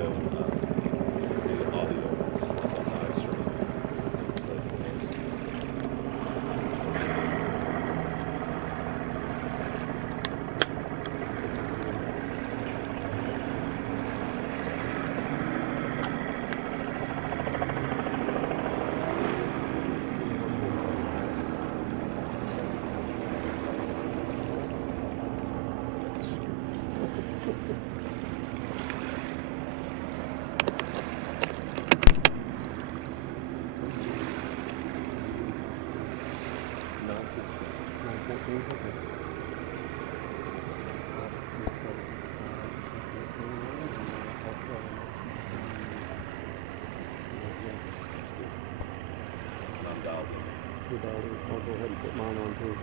so the audio is a little nicer. Things like this. I'll go ahead and put mine on too.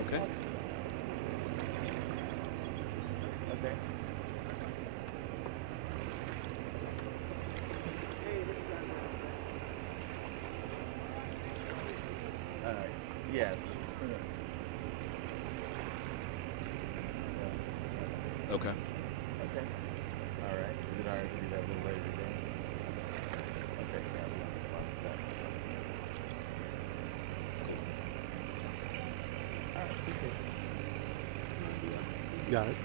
Okay. Okay. Yes. Okay. Okay. All right. Is it all right to do that a little later today? Okay. Yeah. We'll talk about that. All right. Appreciate it. Got it.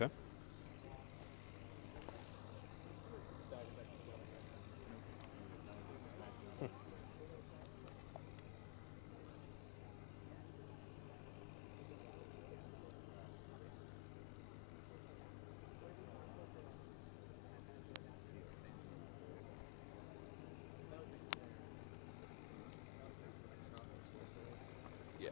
Okay. Yeah.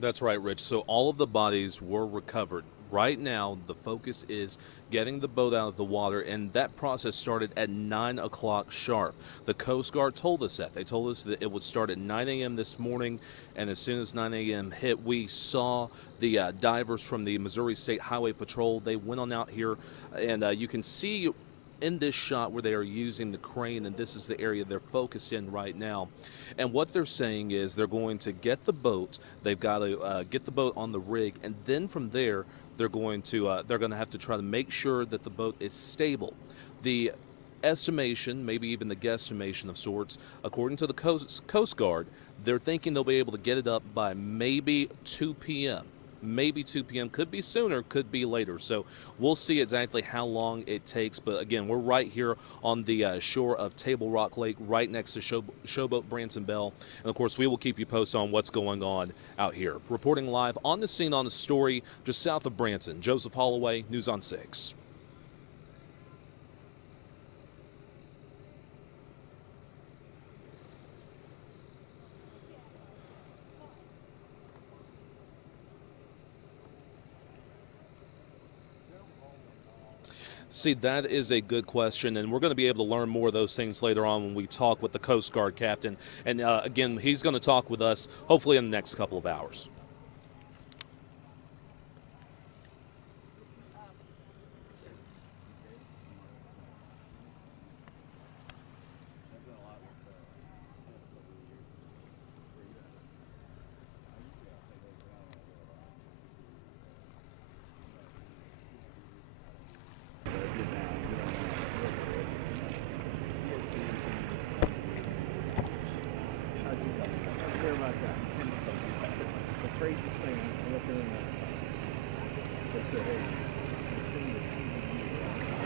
That's right, Rich. So all of the bodies were recovered. Right now, the focus is getting the boat out of the water, and that process started at 9 o'clock sharp. The Coast Guard told us that. They told us that it would start at 9 a.m. this morning, and as soon as 9 a.m. hit, we saw the divers from the Missouri State Highway Patrol. They went on out here, and you can see in this shot where they are using the crane, and this is the area they're focused in right now. And what they're saying is they're going to get the boat. They've got to get the boat on the rig, and then from there they're going to have to try to make sure that the boat is stable. The estimation, maybe even the guesstimation of sorts, according to the Coast Guard, they're thinking they'll be able to get it up by maybe 2 p.m. Maybe 2 p.m. Could be sooner, could be later. So we'll see exactly how long it takes. But again, we're right here on the shore of Table Rock Lake, right next to Showboat Branson Bell. And of course, we will keep you posted on what's going on out here. Reporting live on the scene on the story just south of Branson, Joseph Holloway, News on 6. See, that is a good question, and we're going to be able to learn more of those things later on when we talk with the Coast Guard captain. And again, he's going to talk with us hopefully in the next couple of hours. About that. The craziest thing, I'm looking in that. They said, hey,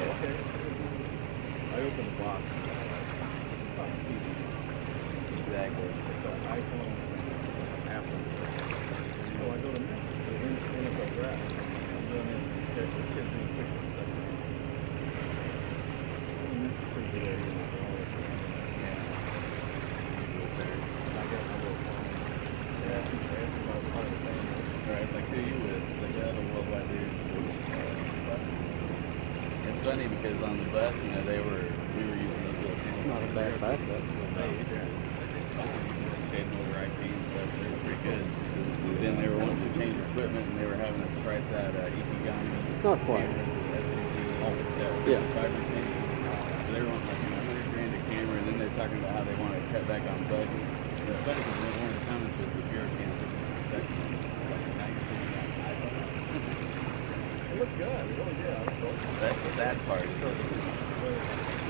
okay. I opened the box. Exactly. It's an iPhone Apple. So I go to Memphis, to NFL Draft. I'm doing it, check for 15 pictures. Pretty good area, you know, all that. I got my little phone. Right, like who you with? Like the other worldwide dude. It's funny because on the bus, you know, we were using those little cameras. Not a bad backup. Came over IP and stuff. They were pretty good. Then they were wanting to change equipment and they were having us price out Ikigami. Not quite. Yeah. Fiber tank. So they were wanting like $100,000 a camera, and then they're talking about how they want to cut back on budget. It's funny because one of the comments was the Bureau cancer. It looked good. It really did. That's the sad part.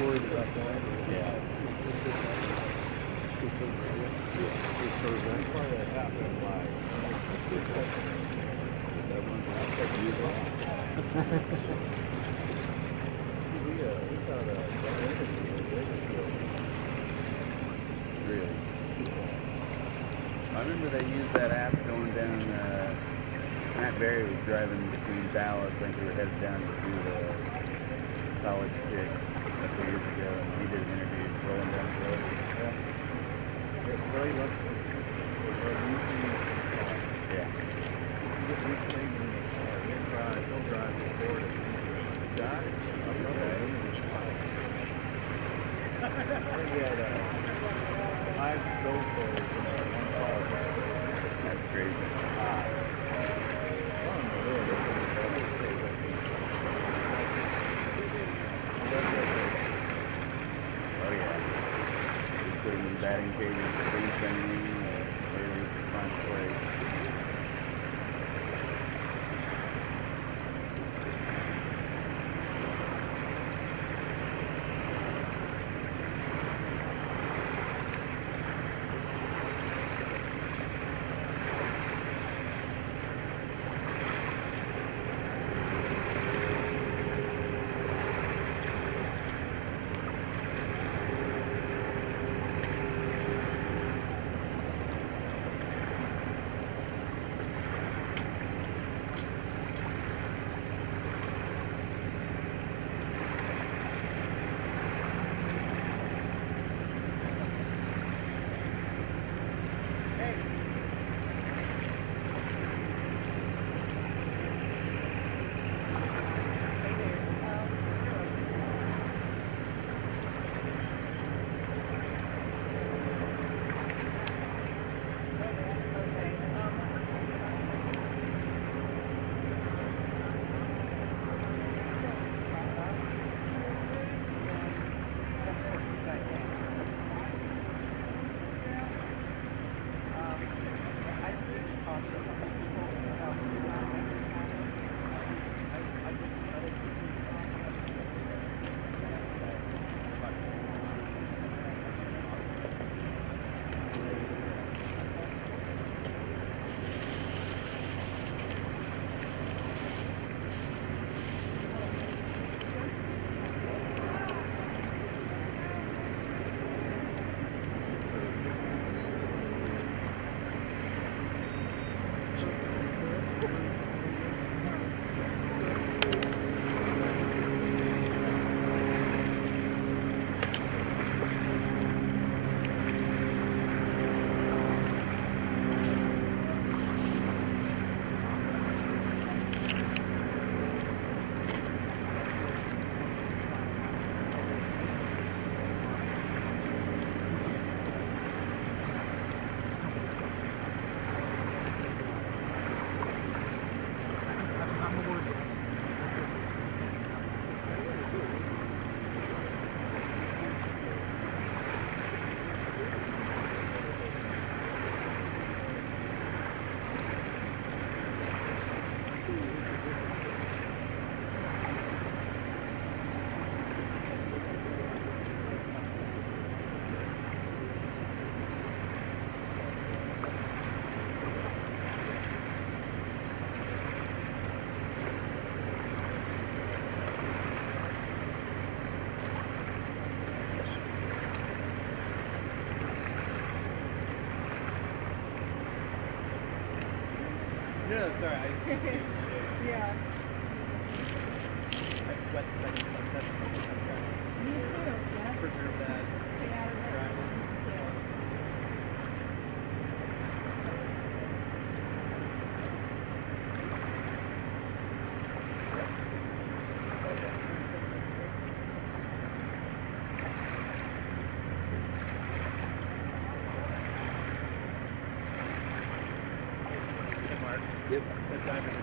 Worried about that. Yeah. That's probably that happened like. That's good question. Everyone's out there to use it. We got a interview with David. Really? I remember they used that app going down. Matt Berry was driving between Dallas. I think we were headed down to do the college kick a couple years ago, and he did an interview rolling down the road. Yeah. It's very much. Yeah. He'll drive the Ford. Got it. He had 5 GoPros in one car. That's crazy. Oh yeah. Just put him in batting cages, green training, wherever he could find a place. No, sorry. Yeah. I sweat the second sunset. Me too. Yeah. Preserve that. Yeah. Driving. Hey, Mark. Yep. What time is it?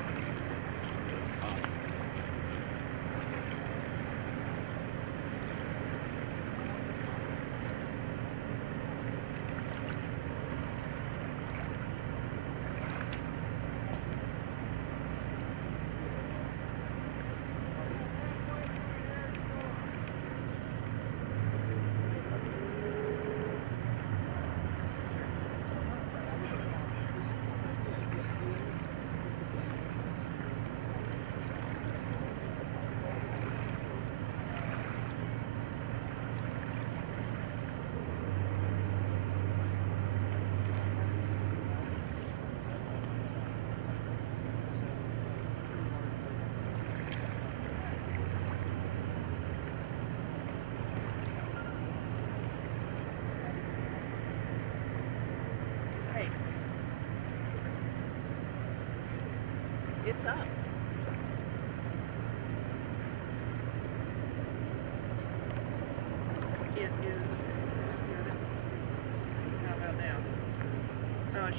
It's up. It is. How about now? Oh,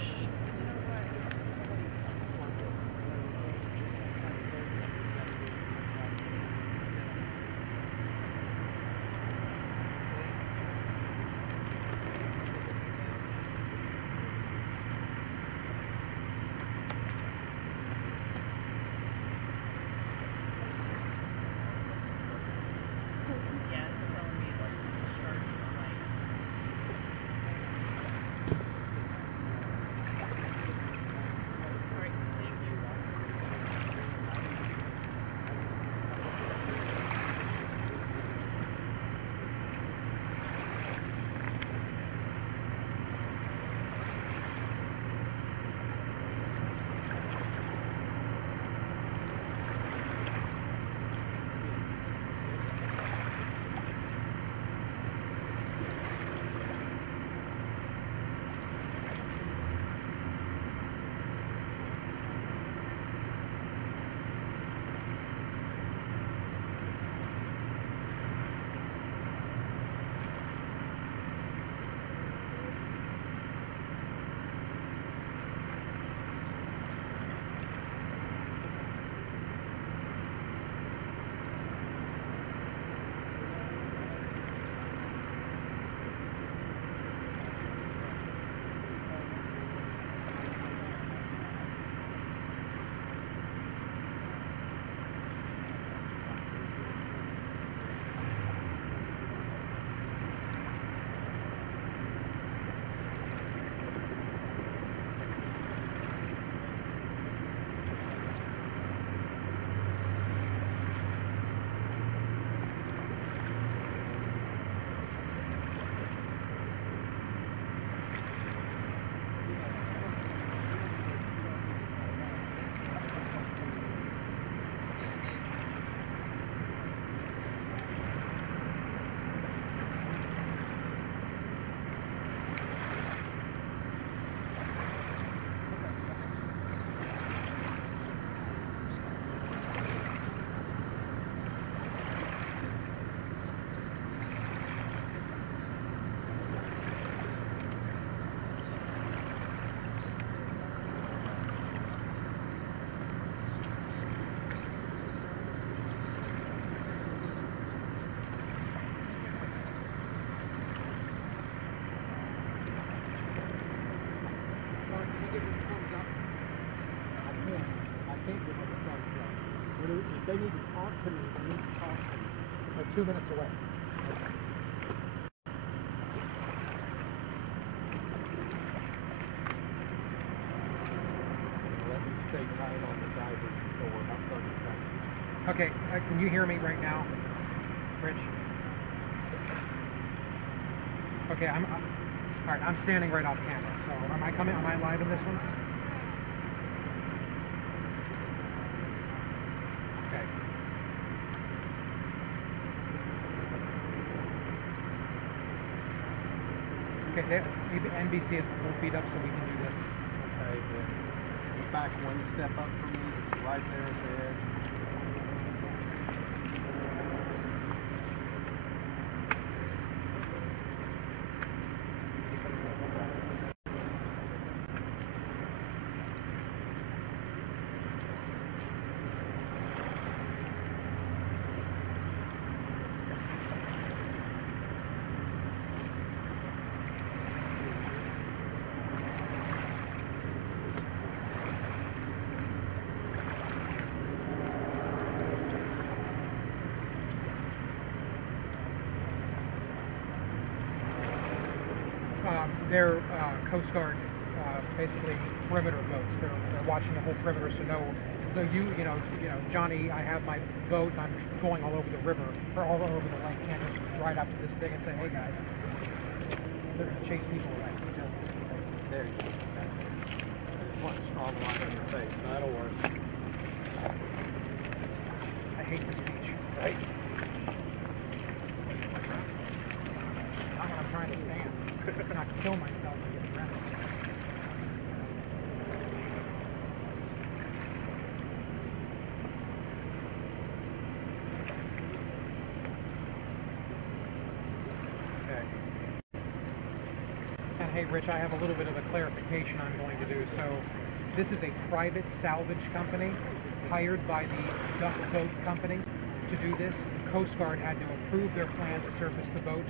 If they need to talk to me, they need to talk to me. They're 2 minutes away. Let me stay tight on the divers until we're about 30 seconds. Okay, can you hear me right now, Rich? Okay, all right, I'm standing right off camera, so am I live in this one? Okay. Okay, NBC has the full feed up so we can do this. Okay, then back one step up for me, right there at the edge. They're Coast Guard, basically perimeter boats. They're watching the whole perimeter, so you know, Johnny, I have my boat and I'm going all over the river or all over the lake. Can't just ride up to this thing and say, hey guys, they're gonna chase people away. There you go. I just want a strong line on your face. That'll work. I hate this beach. Right? Not when I'm trying to stand. Not kill myself and get drowned. Hey, Rich, I have a little bit of a clarification I'm going to do. So this is a private salvage company hired by the duck boat company to do this. The Coast Guard had to approve their plan to surface the boat,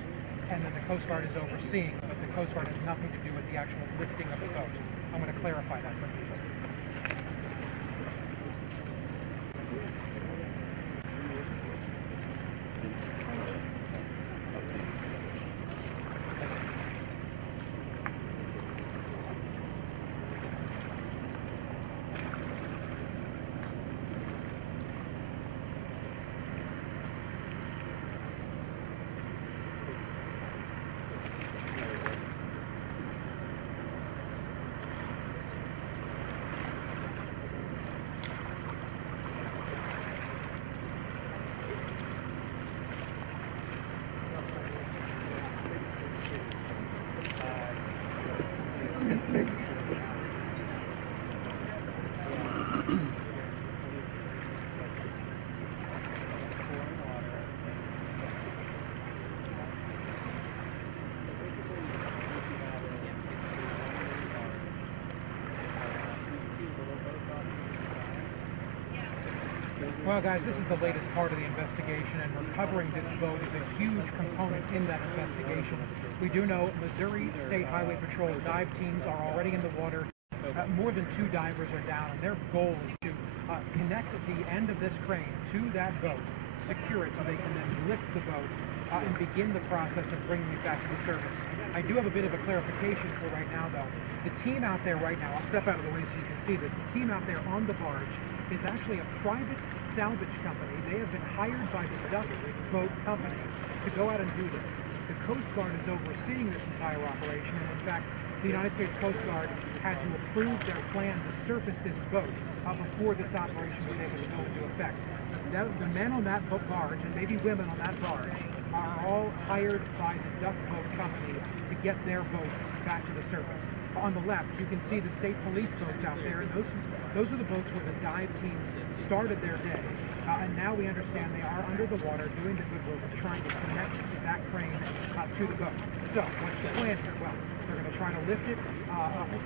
and then the Coast Guard is overseeing, but the Coast Guard has nothing to do with the actual lifting of the boat. I'm going to clarify that for you. Well, guys, this is the latest part of the investigation, and recovering this boat is a huge component in that investigation. We do know Missouri State Highway Patrol dive teams are already in the water. More than 2 divers are down, and their goal is to connect the end of this crane to that boat, secure it so they can then lift the boat and begin the process of bringing it back to the surface. I do have a bit of a clarification for right now, though. The team out there right now, I'll step out of the way so you can see this, the team out there on the barge is actually a private salvage company. They have been hired by the duck boat company to go out and do this. The Coast Guard is overseeing this entire operation, and in fact, the United States Coast Guard had to approve their plan to surface this boat before this operation was able to go into effect. The men on that barge, and maybe women on that barge, are all hired by the duck boat company to get their boat back to the surface. On the left, you can see the state police boats out there, and those are the boats where the dive teams started their day. And now we understand they are under the water doing the good work of trying to connect that crane to the boat. So, what's the plan here? Well, they're going to try to lift it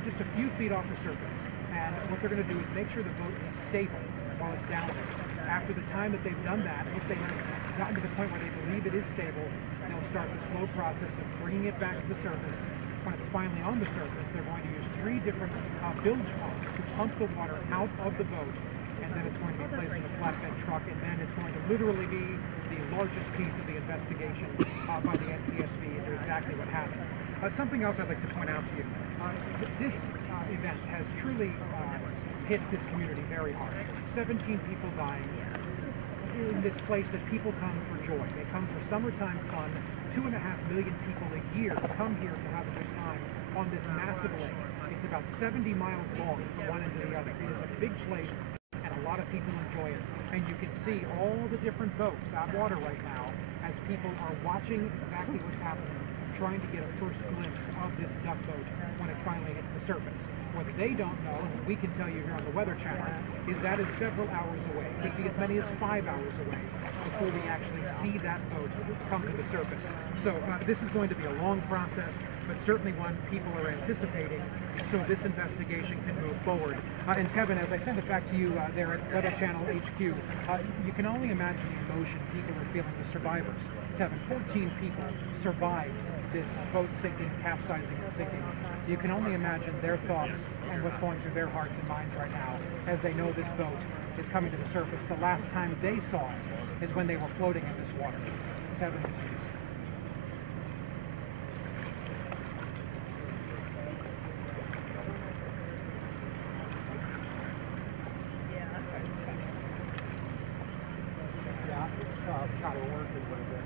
just a few feet off the surface. And what they're going to do is make sure the boat is stable while it's down there. After the time that they've done that, if they have gotten to the point where they believe it is stable, they'll start the slow process of bringing it back to the surface. When it's finally on the surface, they're going to use 3 different bilge pumps to pump the water out of the boat, and then it's going to be placed in a flatbed truck, and then it's going to literally be the largest piece of the investigation by the NTSB into exactly what happened. Something else I'd like to point out to you. This event has truly hit this community very hard. 17 people dying in this place that people come for joy. They come for summertime fun. 2.5 million people a year come here to have a good time on this massive lake. It's about 70 miles long from one end to the other. It is a big place, and a lot of people enjoy it. And you can see all the different boats out water right now as people are watching exactly what's happening, trying to get a first glimpse of this duck boat when it finally hits the surface. What they don't know, and what we can tell you here on the Weather Channel, is that is several hours away. It could be as many as 5 hours away before we actually see that boat come to the surface. So this is going to be a long process, but certainly one people are anticipating, so this investigation can move forward. And Tevin, as I send it back to you there at Weather Channel HQ, you can only imagine the emotion people are feeling, the survivors. Tevin, 14 people survived this boat sinking, capsizing and sinking. You can only imagine their thoughts and what's going through their hearts and minds right now as they know this boat is coming to the surface. The last time they saw it is when they were floating in this water. Kevin. Kind of working with it.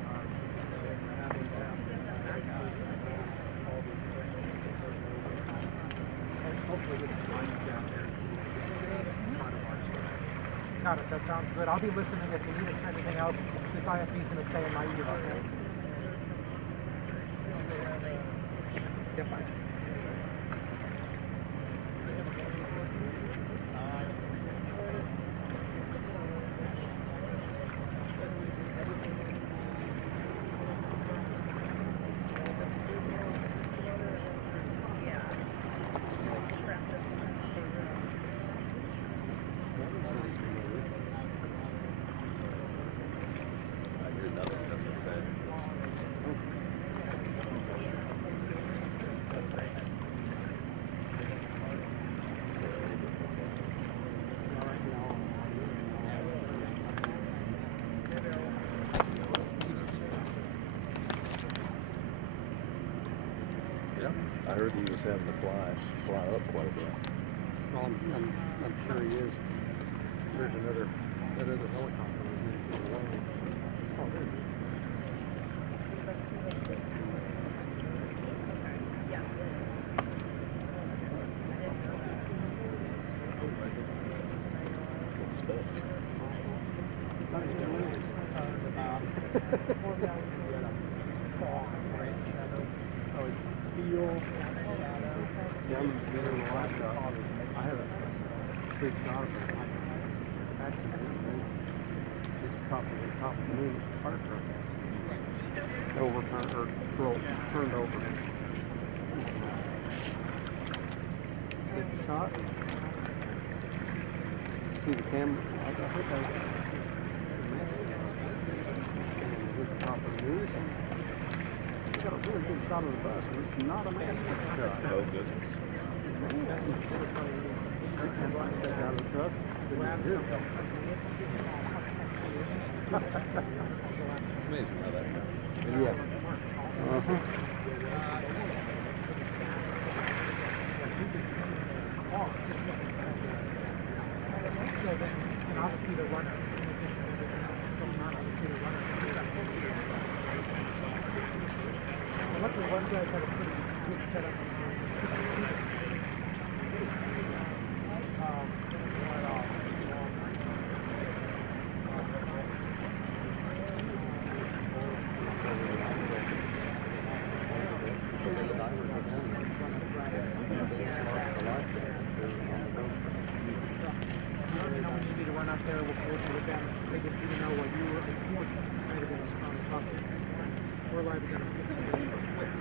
Hopefully get some lines down there. Got it, that sounds good. I'll be listening if you need us for anything else. This IFB is going to stay in my ear, okay? Yep, fine. heard he was having to fly up quite a bit. Well, I'm sure he is. There's that other helicopter. Oh, there it is. Good spec. Yeah, I'm getting a lot shot. I have a big shot of it. Accidentally, it's top of the moon. It's a fire truck accident. Overturned or turned over. Big shot. See the camera? I think I hit the top of the moon. We got a really good shot of the bus. It's not a massive shot. Oh, goodness. I stepped out of the truck. Didn't hear it. It's amazing how that happens. Yeah. Uh-huh. So then, and obviously the runner, in addition to everything else that's going on, obviously the runner. Luckily, one guy's had a pretty good setup this morning. There with them, they just so you know what you were kind of on top of it. We're live going to live up there.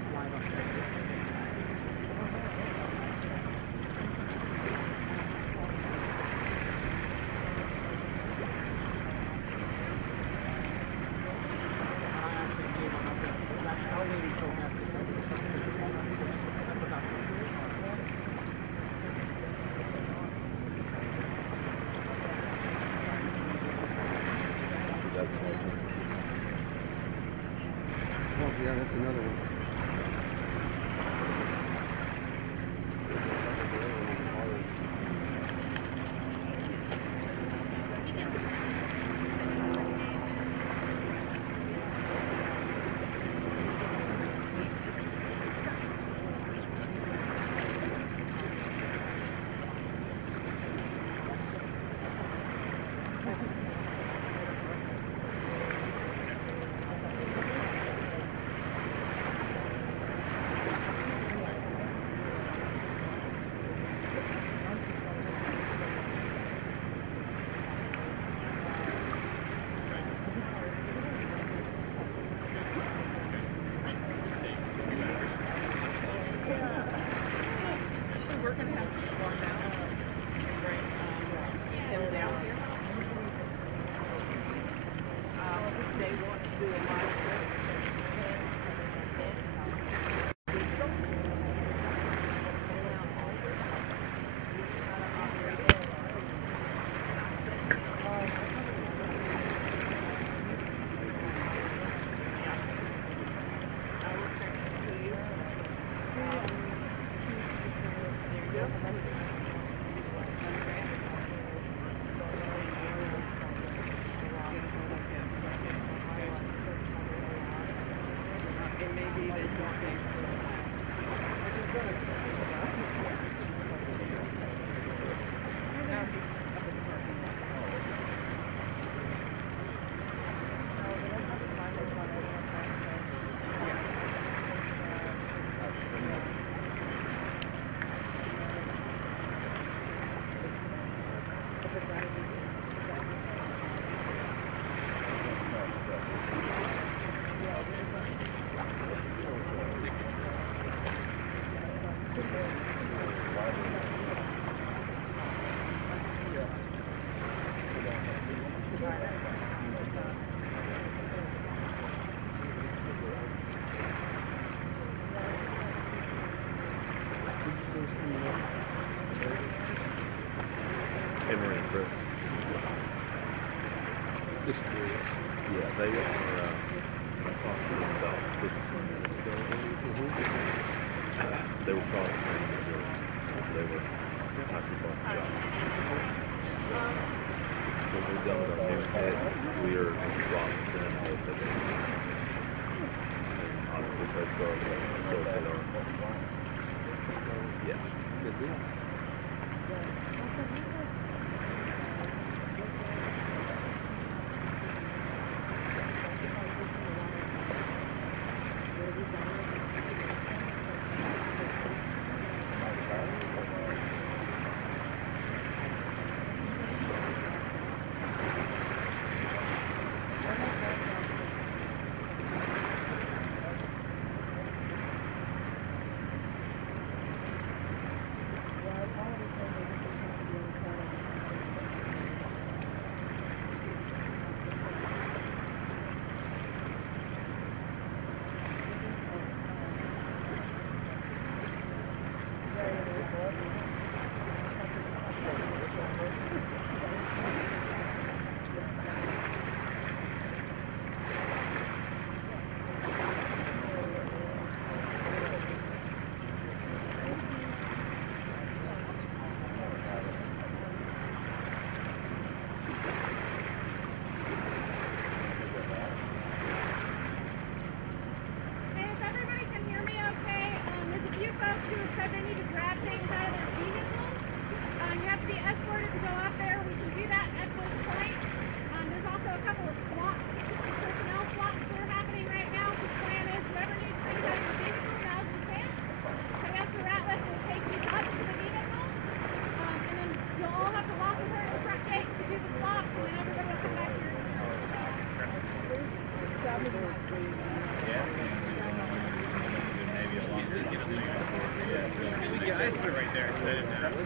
I actually came on up there. That lady told me after something. I forgot something. Oh, yeah, that's another one. We're going to have to slow down and bring him down here. They want to do a live trip. Henry and Chris. Just curious. Yeah, they are. I talked to them about 15 minutes ago. they were crossing Missouri, so they were not too far from Joplin. So when we're done with our new hit, we are going to swap with them and they'll take it. And obviously Coast Guard will facilitate our good deal.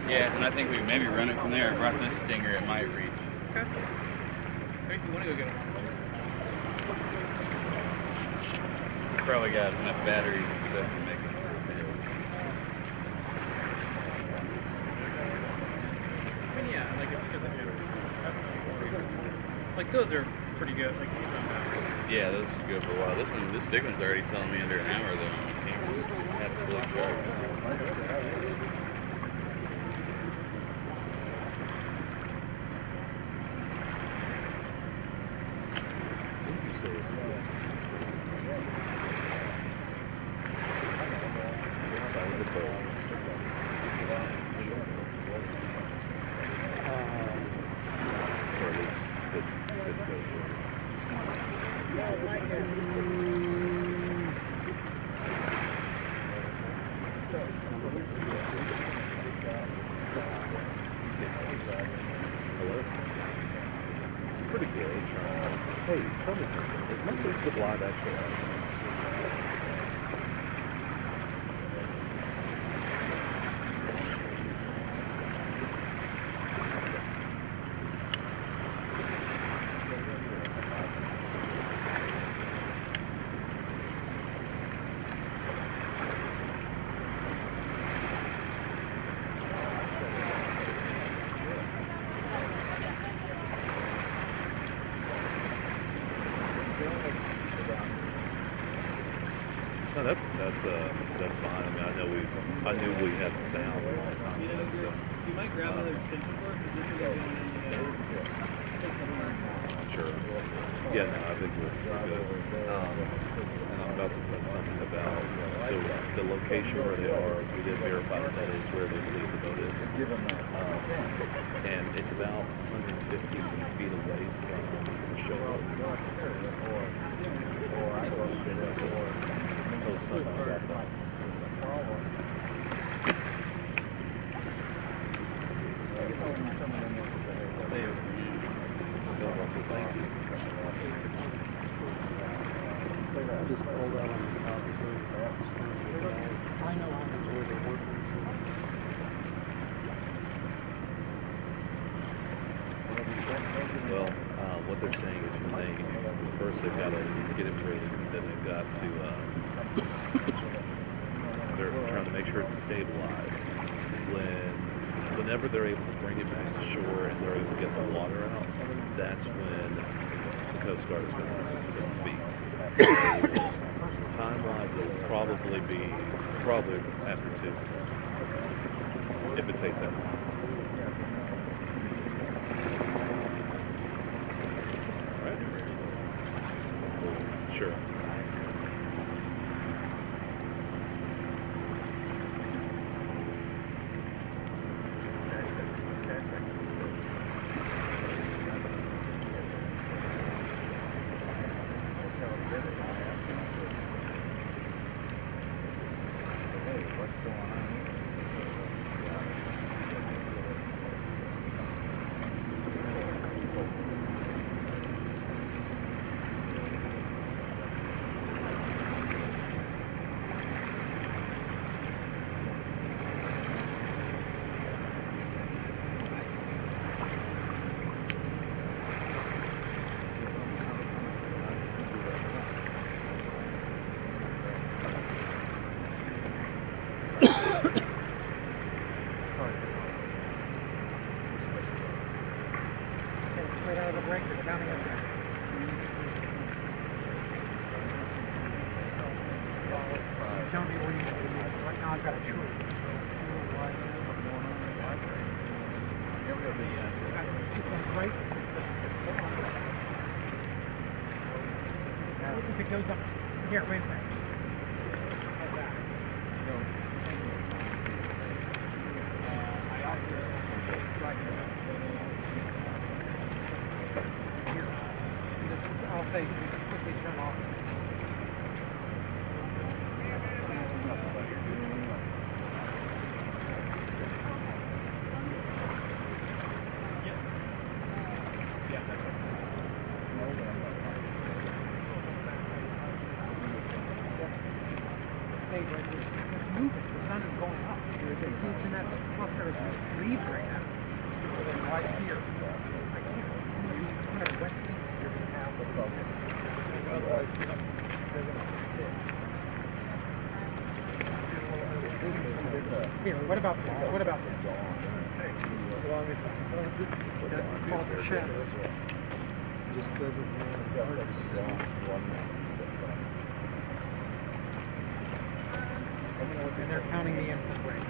Yeah, and I think we maybe run it from there. Brought this stinger, it might reach. Okay. Maybe you want to go get it. Probably got enough batteries and stuff to make it. I mean, yeah, like it doesn't do. Like those are pretty good. Like Yeah, those should go for a while. This big one's already telling me under an hour though. I have to fully charge. Pretty good. Hey, tell me something. Is my Facebook Live actually on? No, that's fine. I mean, I knew we had the sound a long time ago. So, you might grab another extension cord because this is going sure. Yeah, no, I think we're good. And I'm about to post something about the location where they are. We did verify that is where they believe the boat is. And it's about 150 feet away from the show. Something about that. Thank you. I just pulled out on the top so I know where they're working. Well, what they're saying is first they've got to get it free, then they've got to they're trying to make sure it's stabilized. Whenever they're able to bring it back to shore and they're able to get the water out, that's when the Coast Guard is going to speak. So time-wise, it'll probably after 2, if it takes that long. All right. Sure. Straight out of the break, they're counting us in. Tell me where right now I've got a tree. Right? If it goes up, here, wait a minute. Like that. Here. I'll say, just quickly turn off. Stay right there. It's moving. The sun is going up. It's in that cluster of leaves right now. Right here. I can't. I'm gonna wet things you're gonna have. Otherwise, they're gonna sit. Here, what about this? What about this? As long as that falls the shadow. Just And they're counting the input rate.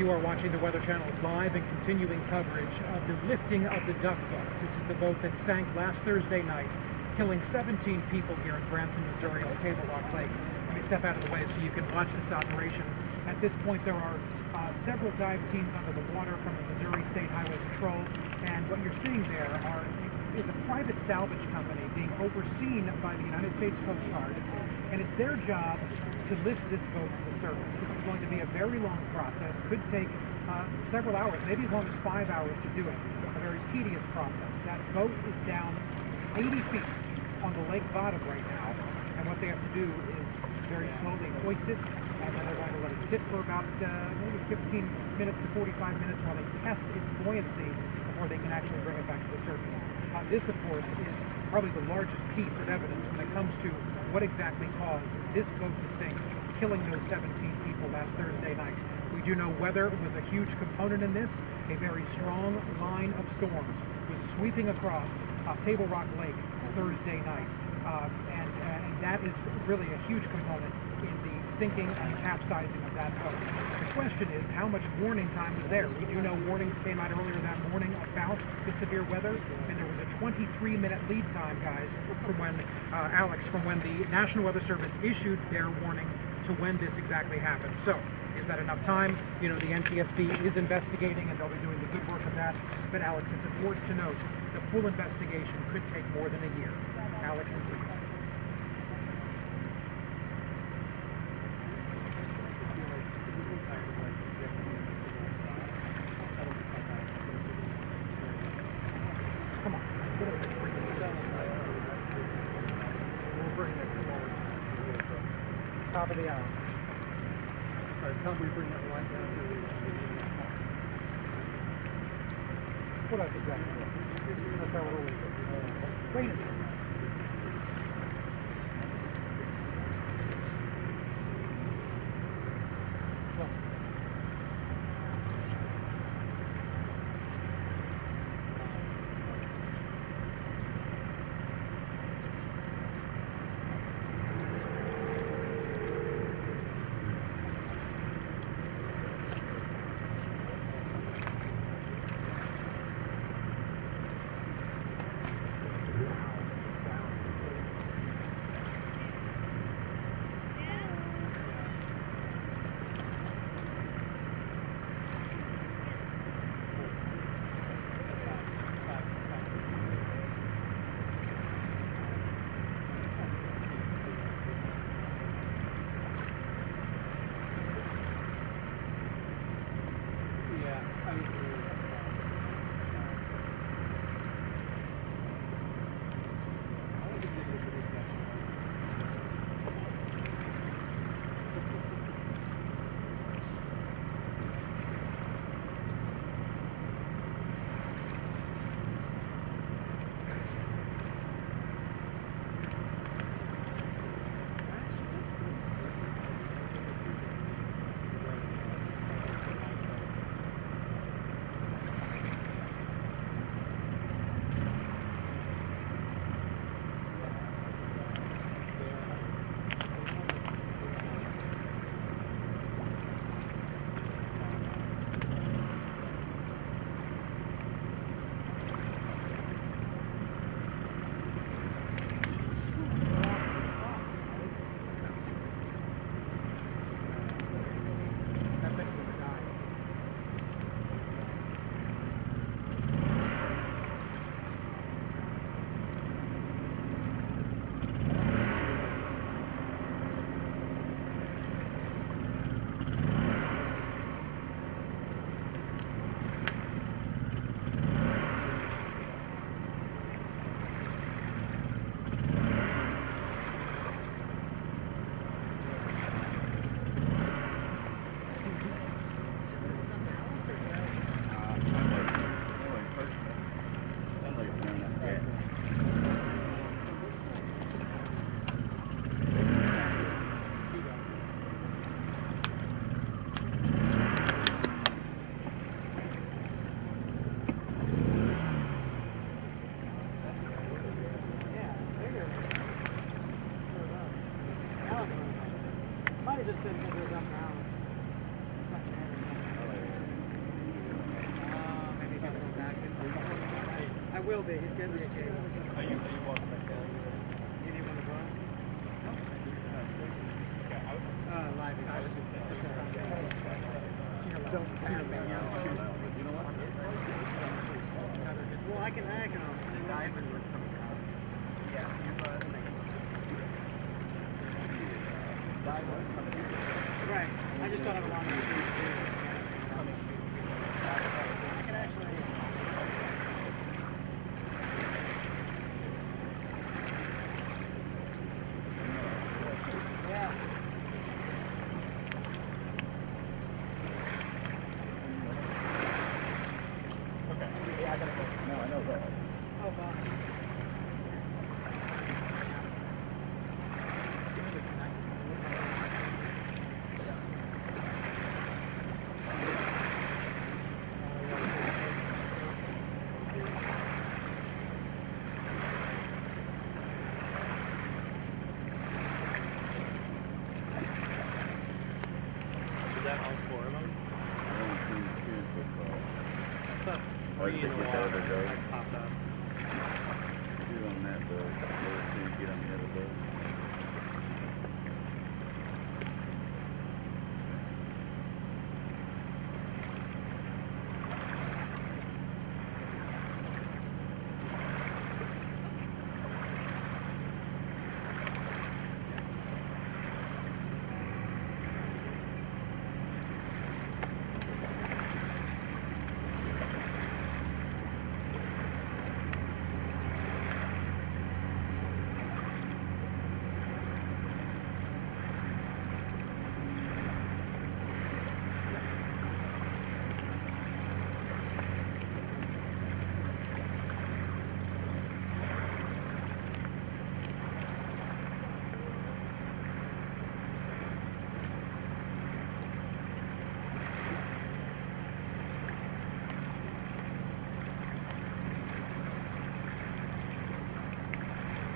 You are watching the Weather Channel's live and continuing coverage of the lifting of the duck boat. This is the boat that sank last Thursday night, killing 17 people here in Branson, Missouri on Table Rock Lake. Let me step out of the way so you can watch this operation. At this point, there are several dive teams under the water from the Missouri State Highway Patrol, and what you're seeing there is a private salvage company being overseen by the United States Coast Guard, and it's their job to lift this boat to the surface. This is going to be a very long process, could take several hours, maybe as long as 5 hours to do it. A very tedious process. That boat is down 80 feet on the lake bottom right now, and what they have to do is very slowly hoist it, and then they're going to let it sit for about maybe 15 minutes to 45 minutes while they test its buoyancy before they can actually bring it back to the surface. This, of course, is probably the largest piece of evidence when it comes to what exactly caused this boat to sink, killing those 17 people last Thursday night. We do know weather was a huge component in this. A very strong line of storms was sweeping across Table Rock Lake Thursday night. And that is really a huge component in the sinking and capsizing of that boat. The question is, how much warning time was there? We do know warnings came out earlier that morning about the severe weather, and there was a 23-minute lead time, guys, from when, from when the National Weather Service issued their warning to when this exactly happened. So, is that enough time? You know, the NTSB is investigating, and they'll be doing the good work of that. But Alex, it's important to note, the full investigation could take more than a year. Alex, and Lee. Come on. We'll bring it forward. Top of the hour. All right, tell me we bring that line down to the well, that's exactly right. That's how it always is. Wait a second. will be. He's getting the cable. Are you walking back down? You need one to run? Live. Well, I can hack on. Right. I just thought I wanted to do it. I can actually. Yeah. Okay. Yeah, I gotta go. No, I know that. Oh, wow. Is that all four of them? I don't see two so far. I thought Or three in did the you get the water other boat? like popped up. Two on that boat. The other two get on the other boat.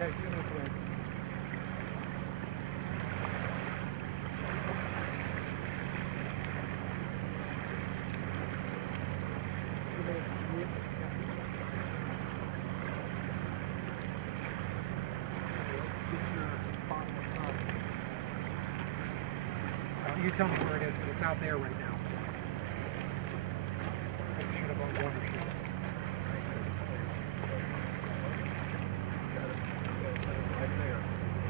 Okay, 2 minutes away. You tell me where it is, but it's out there right now. I should have owned one or two. Right there.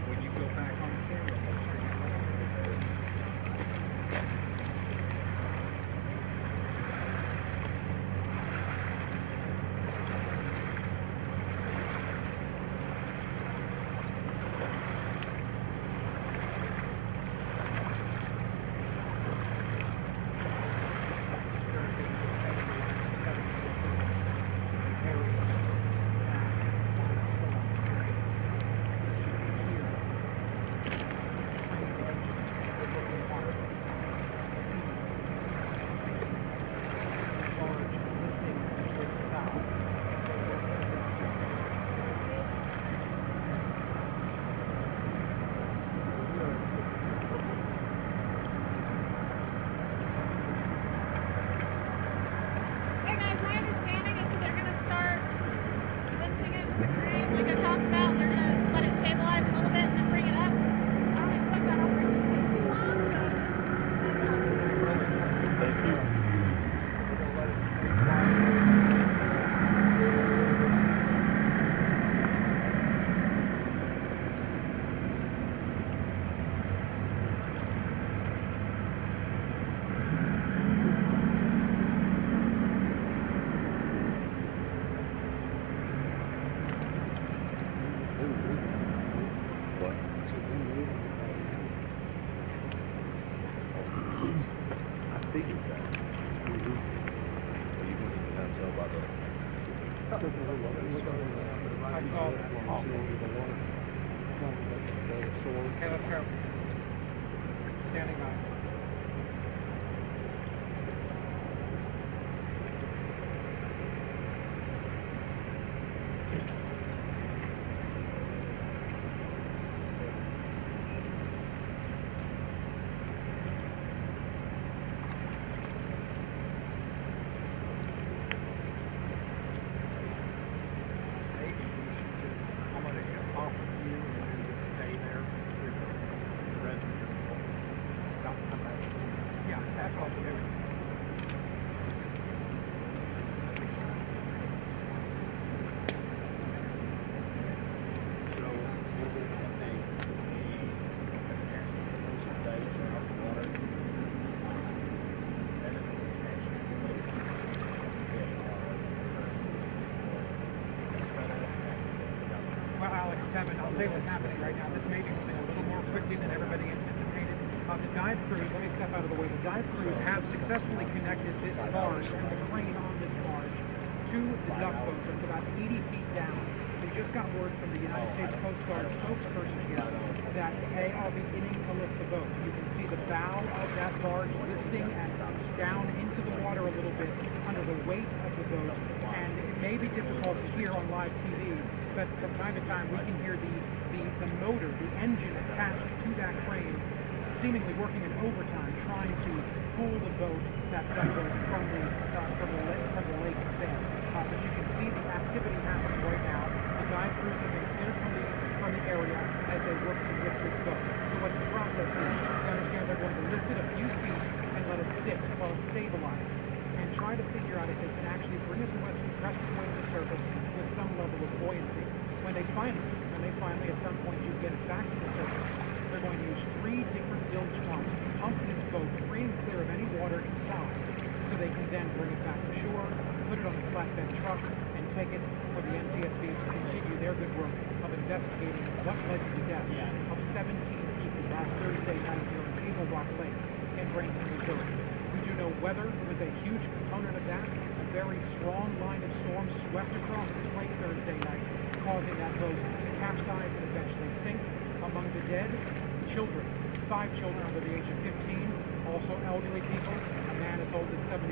When you go back on the camera, make sure you Hey guys, my understanding is that they're gonna start lifting it to the grade, like I talked about. They're gonna let it stabilize a little bit and then bring it up. I don't expect that operation to take too long, so Thank you. What? I figured that. But you can even tell by the. I saw that. Okay, let's go. Standing by. Kevin, I'll tell you what's happening right now. This may be moving a little more quickly than everybody anticipated. The dive crews, let me step out of the way. The dive crews have successfully connected this barge and the crane on this barge to the duck boat that's about 80 feet down. We just got word from the United States Coast Guard spokesperson here that they are beginning to lift the boat. You can see the bow of that barge listing and down into the water a little bit under the weight of the boat. And it may be difficult to hear on live TV, but from time to time we can hear the motor, the engine attached to that crane, seemingly working in overtime, trying to pull the boat, that duck boat, from the lake bed. But you can see the activity happening right now. The dive crews have been cleared from the area as they work to lift this boat. So what's the process here? You understand they're going to lift it a few feet and let it sit while it stabilizes, and try to figure out if they can actually bring it to the surface with some level of buoyancy. When they finally at some point do get it back to the surface, they're going to use 3 different bilge pumps to pump this boat free and clear of any water inside, so they can then bring it back to shore, put it on a flatbed truck, and take it for the NTSB to continue their good work of investigating what led to the deaths of 17 people last Thursday night here in Table Rock Lake in Branson, Missouri. We do know weather was a huge component of that. A very strong line of storms swept across this lake Thursday night, causing that boat to capsize and eventually sink. Among the dead, children, 5 children under the age of 15, also elderly people, a man as old as 76,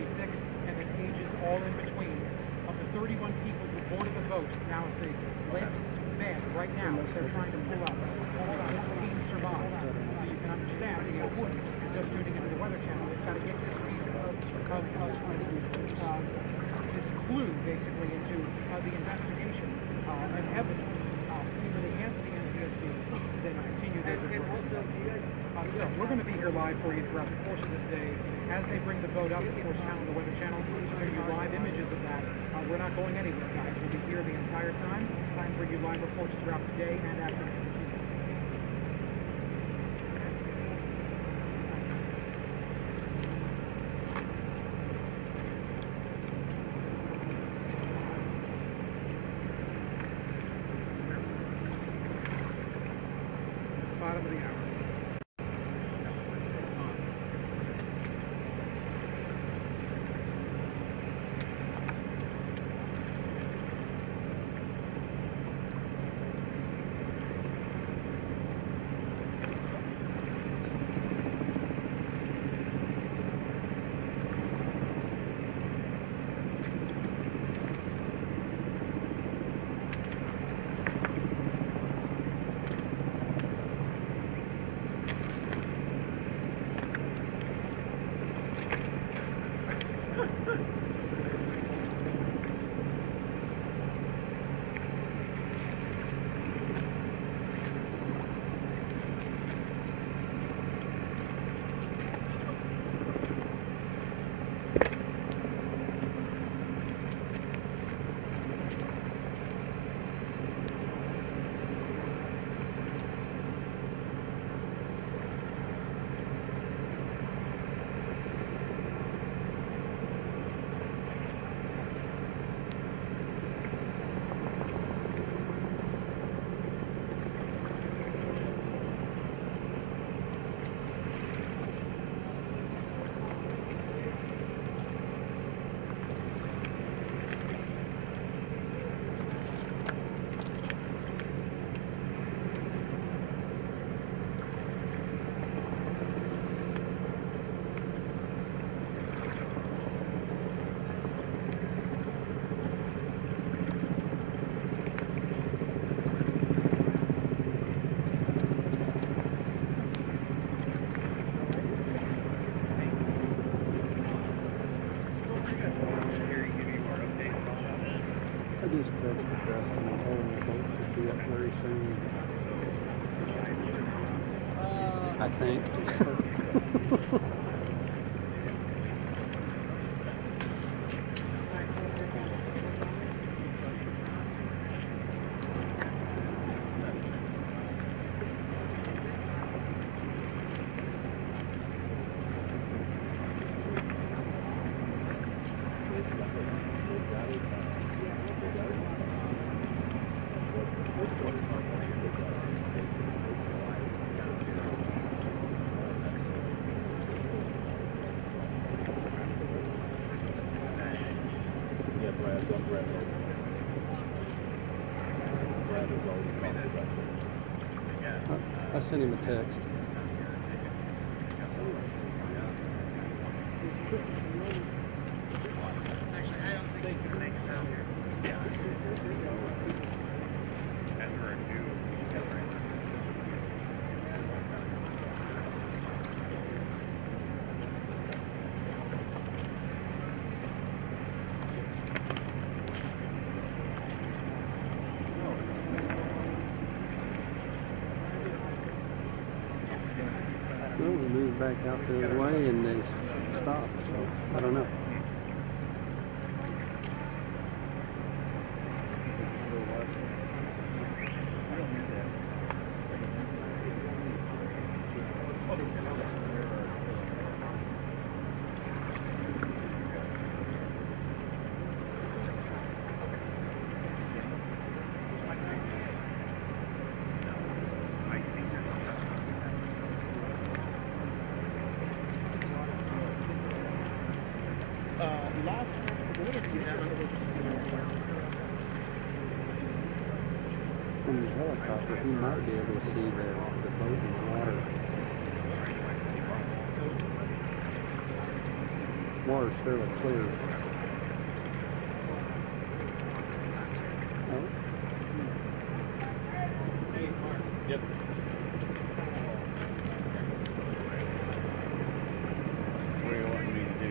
and then ages all in between. Of the 31 people who boarded the boat, now at the lake bed right now, as they're trying to pull up, only 14 survived. So you can understand the importance of just tuning into the Weather Channel. They've got to get this piece of this clue, basically, into the investigation and evidence into the hands of the NTSB to then continue their good work. So we're going to be here live for you throughout the course of this day. As they bring the boat up, of course, down on the Weather Channel, we're going to give you live images of that. We're not going anywhere, guys. We'll be here the entire time and bring you live reports throughout the day and afternoon. Bottom of the hour. I just texted Dustin and told him the boat should be up very soon. I think. Brad has already talked to us. I sent him a text. Well, we moved back out the other way and they stopped, so I don't know. From the helicopter, he might be able to see the boat in the water. Water's fairly clear. Oh. Yep. What are you wanting me to do?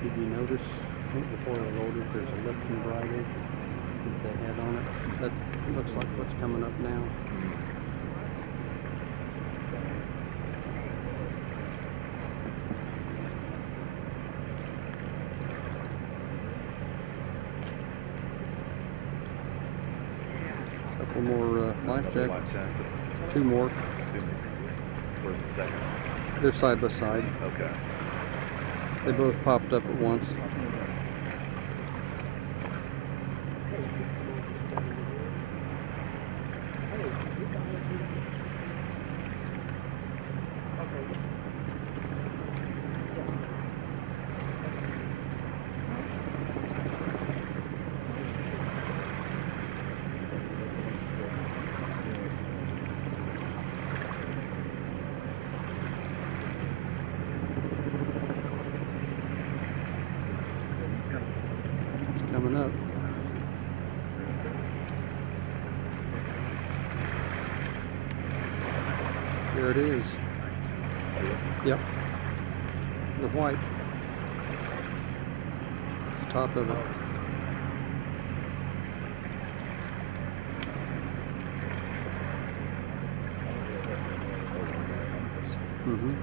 Did you notice before I loaded there's a lift and bridle with the head on it? That looks like what's coming up now. Couple more life Couple jackets. life jackets. Two more. Where's the second? They're side by side. Okay. They both popped up at once. It's coming up. There it is. Yep. The white. It's the top of it. Mm-hmm.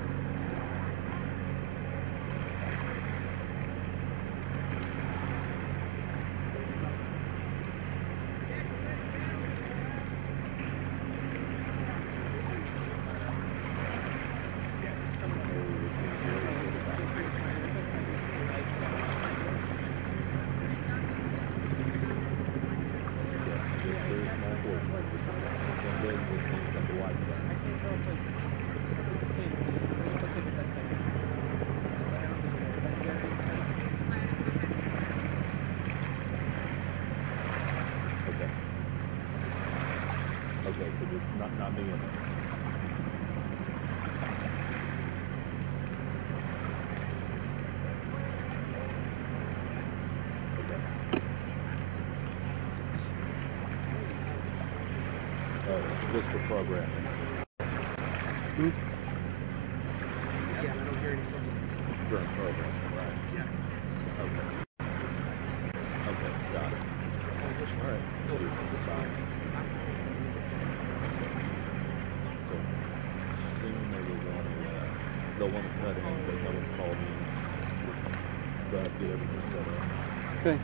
Okay, so this not me in it. Just for programming. Hmm? Yeah, I don't hear anything. During programming, right? Yes. Okay. Okay, got it. All right. they'll want to cut in, but no one's called me. We'll have to get everything set up. Okay.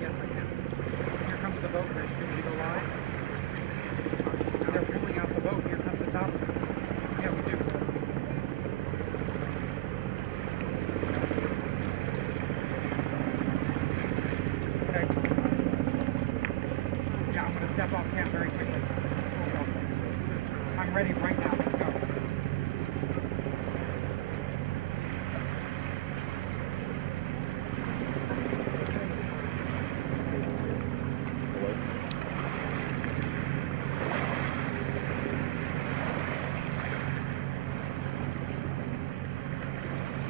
Yes, I can. Here comes the boat bridge. Can we go live? They're pulling out the boat. Here comes the top of it. Yeah, we do. Okay. Yeah, I'm going to step off cam very quickly. I'm ready right now. Let's go.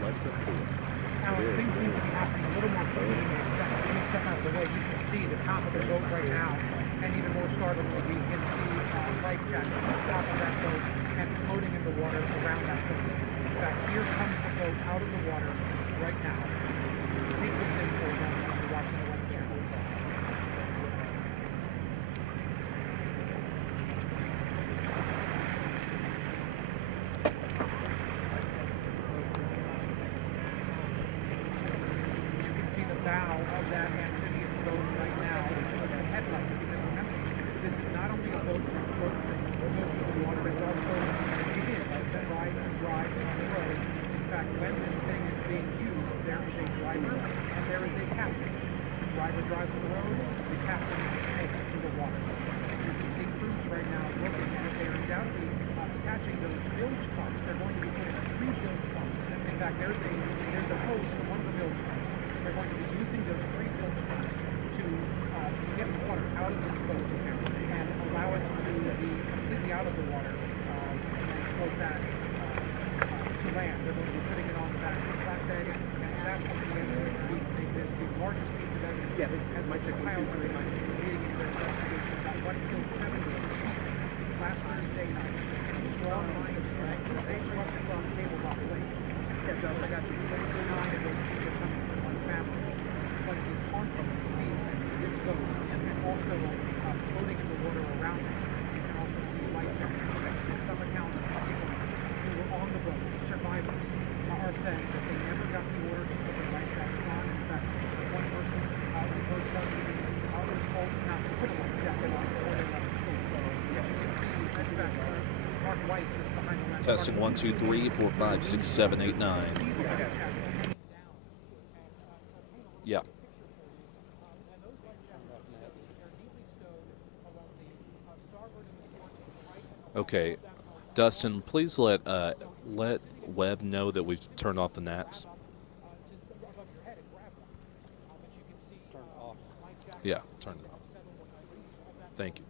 Less than 4. Now, things need to be happening a little more quickly than that. Let me step out of the way. You can see the top of the boat right now, and even more startlingly, we can see life jackets on the top of that boat and floating in the water around that boat. In fact, here comes the boat out of the water right now. Take this in for a moment while you're watching the webcam. You can see the bow of that amphibious boat right now with the headlights. Because remember, this is not only a boat that floats in the water, it's also it is that rides and drives on the road. In fact, when this thing is being used, there is a driver and there is a captain. The driver drives the road, the captain takes it to the water. You can see crews right now looking at it. They are undoubtedly attaching those bilge pumps. They're going to be putting 3 bilge pumps. In fact, there's a hose for one of the bilge pumps. They're going to be using those 3 bilge pumps to get the water out of this boat and allow it to be completely out of the water and float back to land. They're going to be putting it on the back of the flatbed, and that's what the aim is to make this the largest piece of evidence. Yeah, it might take 1, 2, 3 months. Leading into their investigation about what killed 7 people last Thursday night in a strong line of strength. They swept across tables off the lake. Yeah, Josh, I got you. 9 of those people coming from one family. But it is haunting to see this boat and also floating in the water around it. You can also see life jackets. And some accounts of people who were on the boat, survivors, are saying that they never got the order to put their life jackets on. In fact, one person reports that others told them not to put a life jacket on before they left the boat. So you can see, in fact, Mark Weiss is behind the lens. Testing 1, 2, 3, 4, 5, 6, 7, 8, 9. Yeah. Okay, Dustin, please let Webb know that we've turned off the gnats. Yeah, turn it off. Thank you.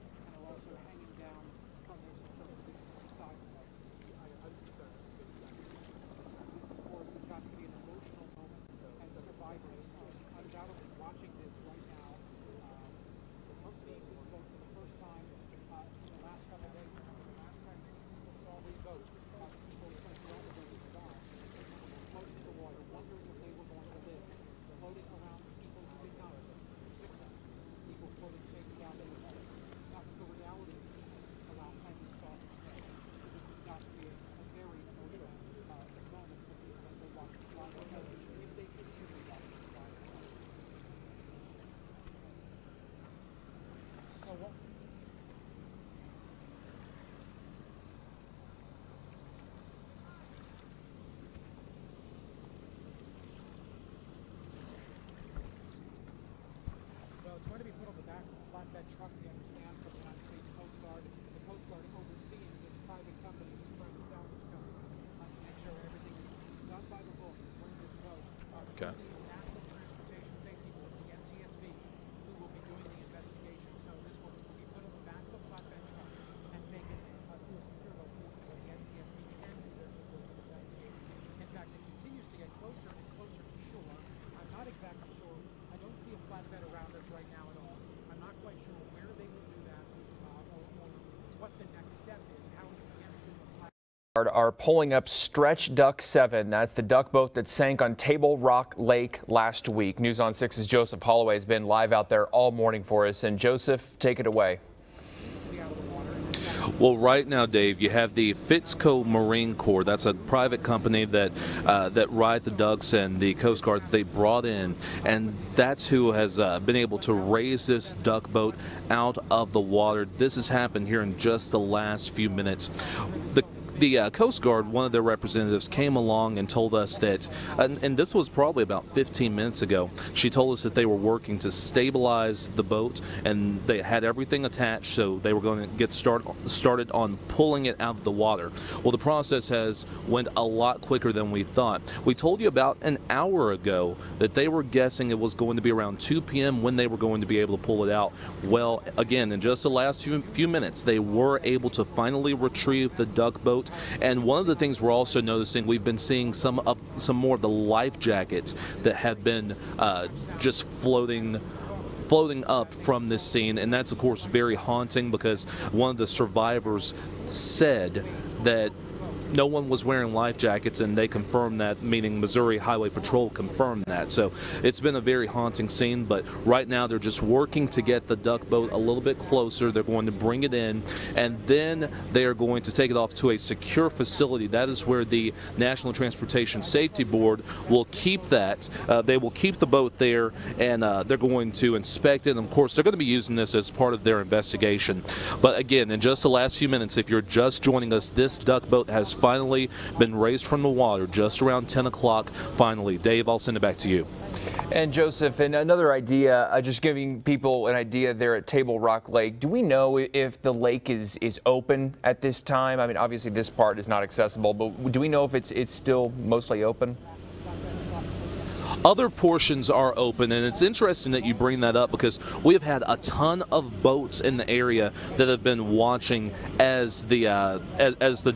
Are pulling up Stretch Duck 7. That's the duck boat that sank on Table Rock Lake last week. News on 6's Joseph Holloway has been live out there all morning for us. And Joseph, take it away. Well, right now, Dave, you have the Fitzco Marine Corps. That's a private company that ride the ducks, and the Coast Guard that they brought in, and that's who has been able to raise this duck boat out of the water. This has happened here in just the last few minutes. The Coast Guard, one of their representatives, came along and told us that, and this was probably about 15 minutes ago, she told us that they were working to stabilize the boat, and they had everything attached, so they were going to get started on pulling it out of the water. Well, the process has went a lot quicker than we thought. We told you about an hour ago that they were guessing it was going to be around 2 p.m. when they were going to be able to pull it out. Well, again, in just the last few minutes, they were able to finally retrieve the duck boat. And one of the things we're also noticing, we've been seeing some more of the life jackets that have been just floating up from this scene, and that's of course very haunting because one of the survivors said that no one was wearing life jackets, and they confirmed that, meaning Missouri Highway Patrol confirmed that. So it's been a very haunting scene, but right now they're just working to get the duck boat a little bit closer. They're going to bring it in, and then they are going to take it off to a secure facility. That is where the National Transportation Safety Board will keep that. They will keep the boat there, and they're going to inspect it. And of course, they're going to be using this as part of their investigation. But again, in just the last few minutes, if you're just joining us, this duck boat has finally been raised from the water just around 10 o'clock finally. Dave, I'll send it back to you. And Joseph, and another idea, just giving people an idea there at Table Rock Lake. Do we know if the lake is open at this time? I mean, obviously this part is not accessible, but do we know if it's still mostly open? Other portions are open, and it's interesting that you bring that up because we have had a ton of boats in the area that have been watching as the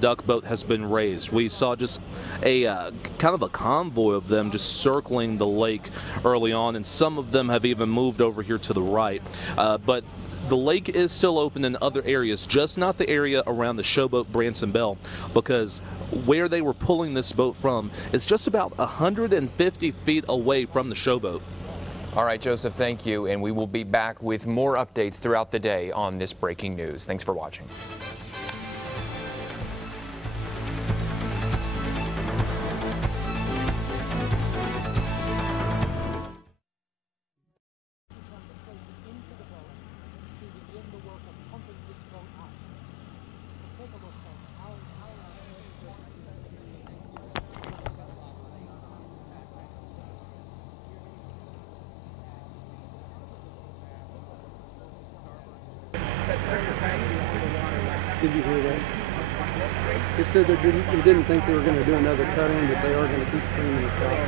duck boat has been raised. We saw just a kind of a convoy of them just circling the lake early on, and some of them have even moved over here to the right. But the lake is still open in other areas, just not the area around the showboat Branson Bell, because where they were pulling this boat from is just about 150 feet away from the showboat. All right, Joseph, thank you, and we will be back with more updates throughout the day on this breaking news. Thanks for watching. Did you hear that? They said they didn't think they were going to do another cut-in, but they are going to keep cleaning the shop.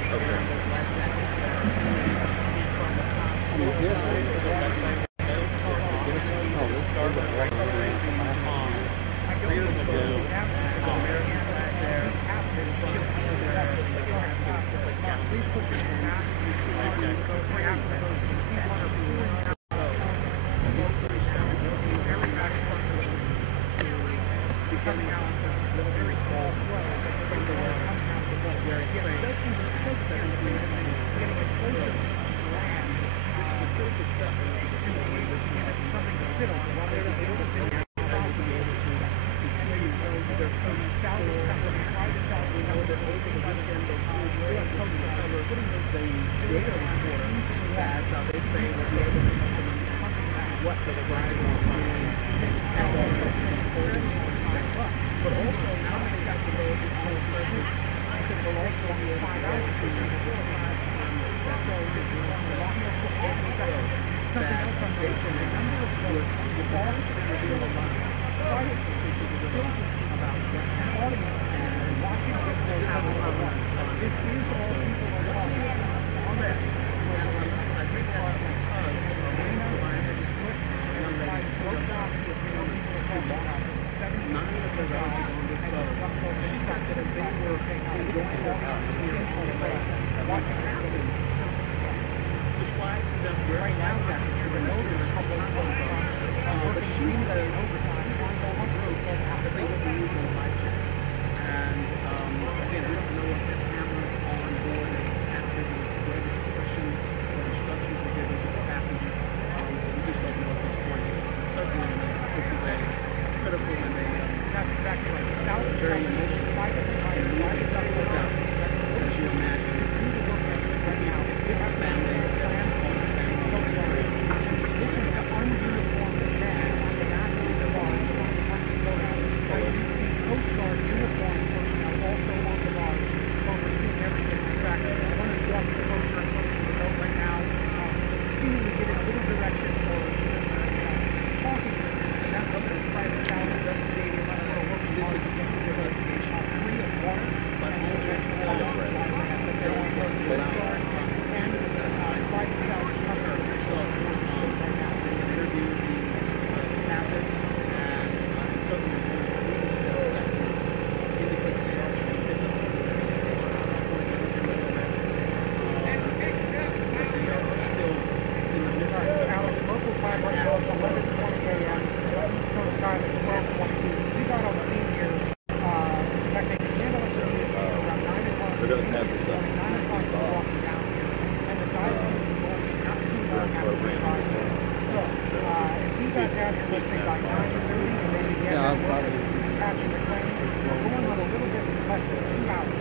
Right if he got down here, let's say by 9:30, and then he had that work catching the train, we're going on a little bit less than 2 hours.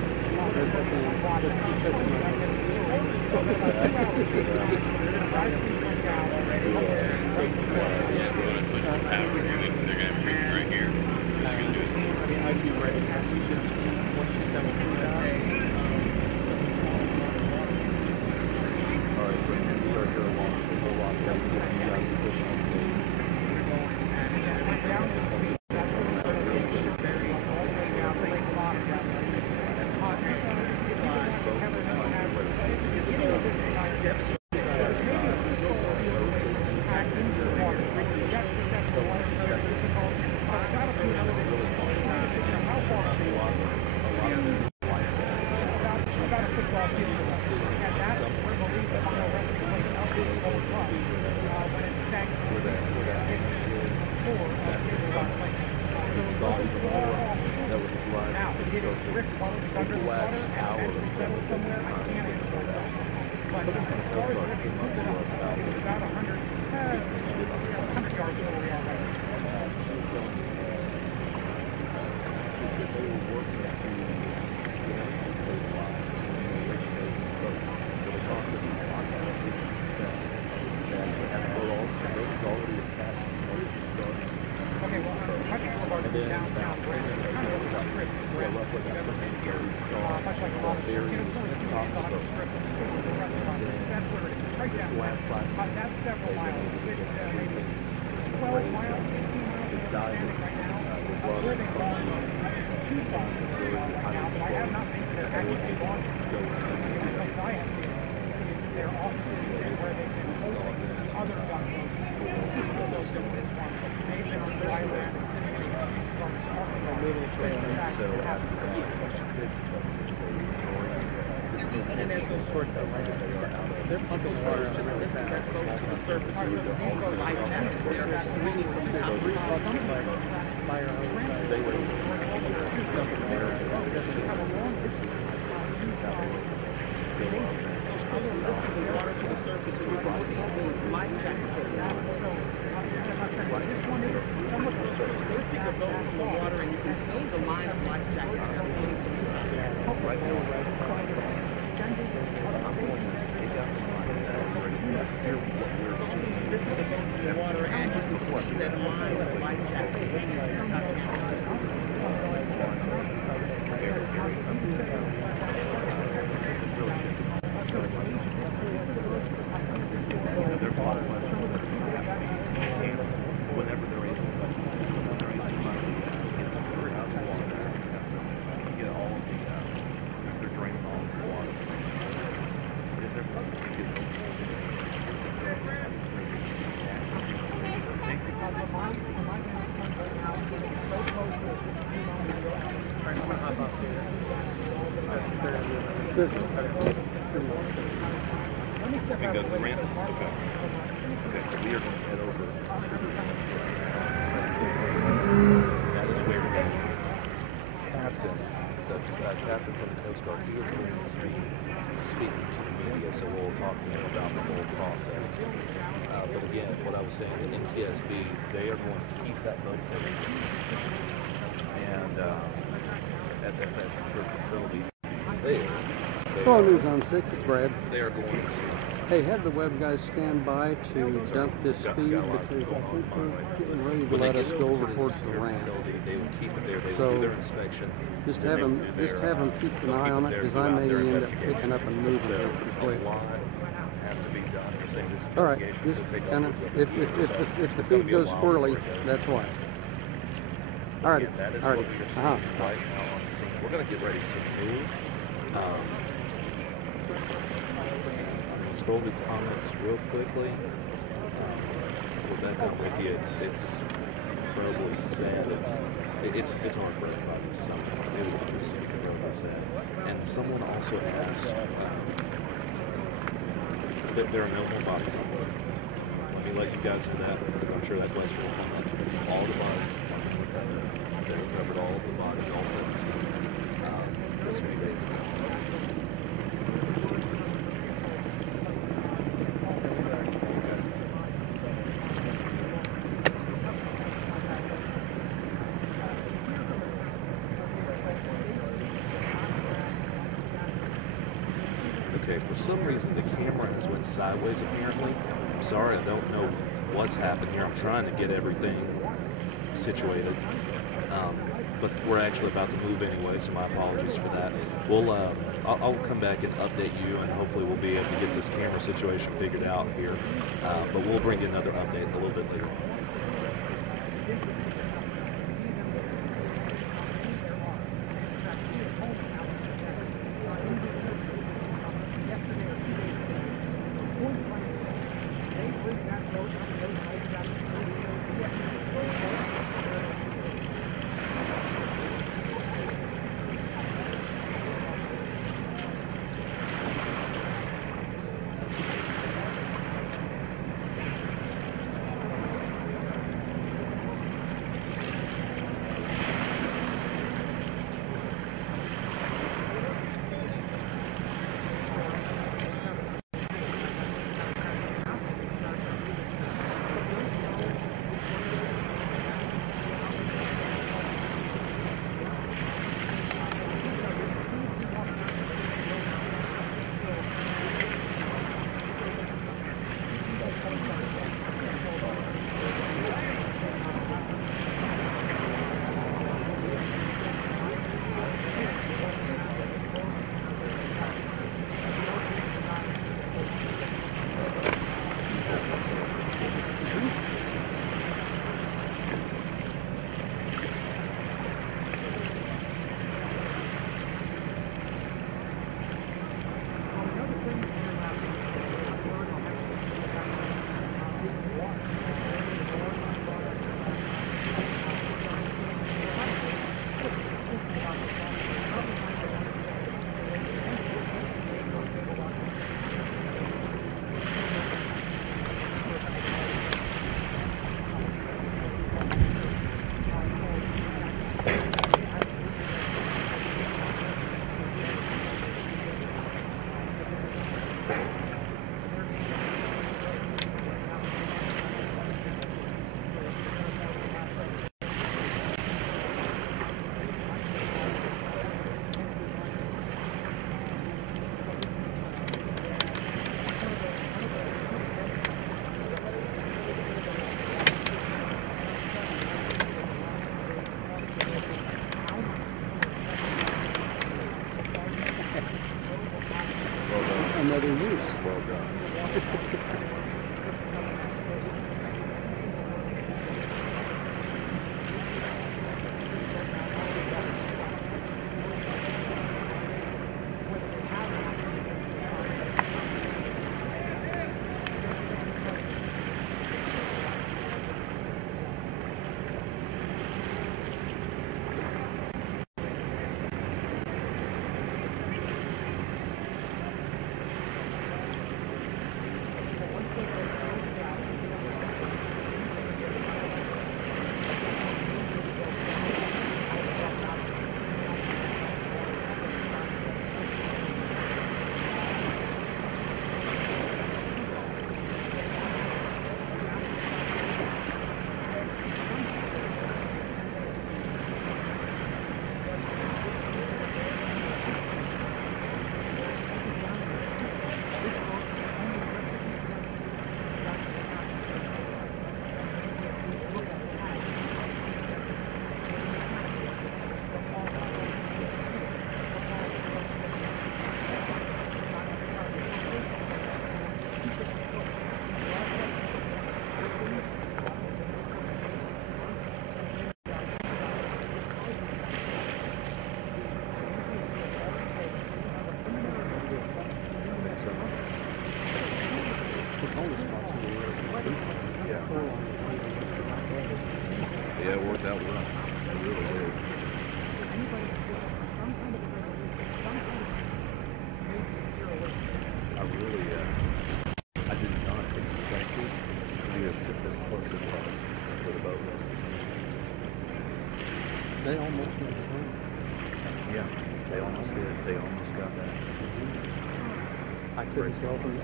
We can go to the ramp? Okay. Okay, so we are going to head over to that is where the captain, captain from the Coast Guard, he is going to be speaking to the media, so we'll talk to him about the whole process. But again, what I was saying, the NTSB, they are going to keep that boat there. And at that secure facility there, Hello, News on 6, it's Brad. they are going to Hey, have the web guys stand by to dump this speed because I think they're getting ready to when let they us get go over over to towards the the secure ramp. facility, they will keep it there. They So, will do their inspection. Just then have they them, will do just their, have them keep an they'll eye keep on it it there, because do I out may their end up investigation. picking up and moving So here pretty quick. a lot has to be done. They're saying this All right, investigation just could take kind of, upwards of a year, so if the it's gonna feed be a goes while squirrely, before it goes. that's why. But All right, again, that is all what right. we are seeing right now on the scene. We're going to get ready to move. I'm going to scroll the comments real quickly. With that done with you, it's incredibly sad. It's heartbreaking by this stuff. It was just incredibly sad. And someone also asked that there are no more bodies on board. Let me let you guys know that, because I'm sure that question will come up. All the bodies are being recovered. They recovered all of the bodies, all 17, just a few days ago. For some reason, the camera has went sideways, apparently. I'm sorry, I don't know what's happened here. I'm trying to get everything situated. But we're actually about to move anyway, so my apologies for that. I'll come back and update you, and hopefully we'll be able to get this camera situation figured out here. But we'll bring you another update a little bit later. Another use. Well done. Yeah, it worked out well. It really did. I did not expect it to be as close as it was for the boat was. They almost made it home. Yeah, they almost did. They almost got that. I couldn't tell from the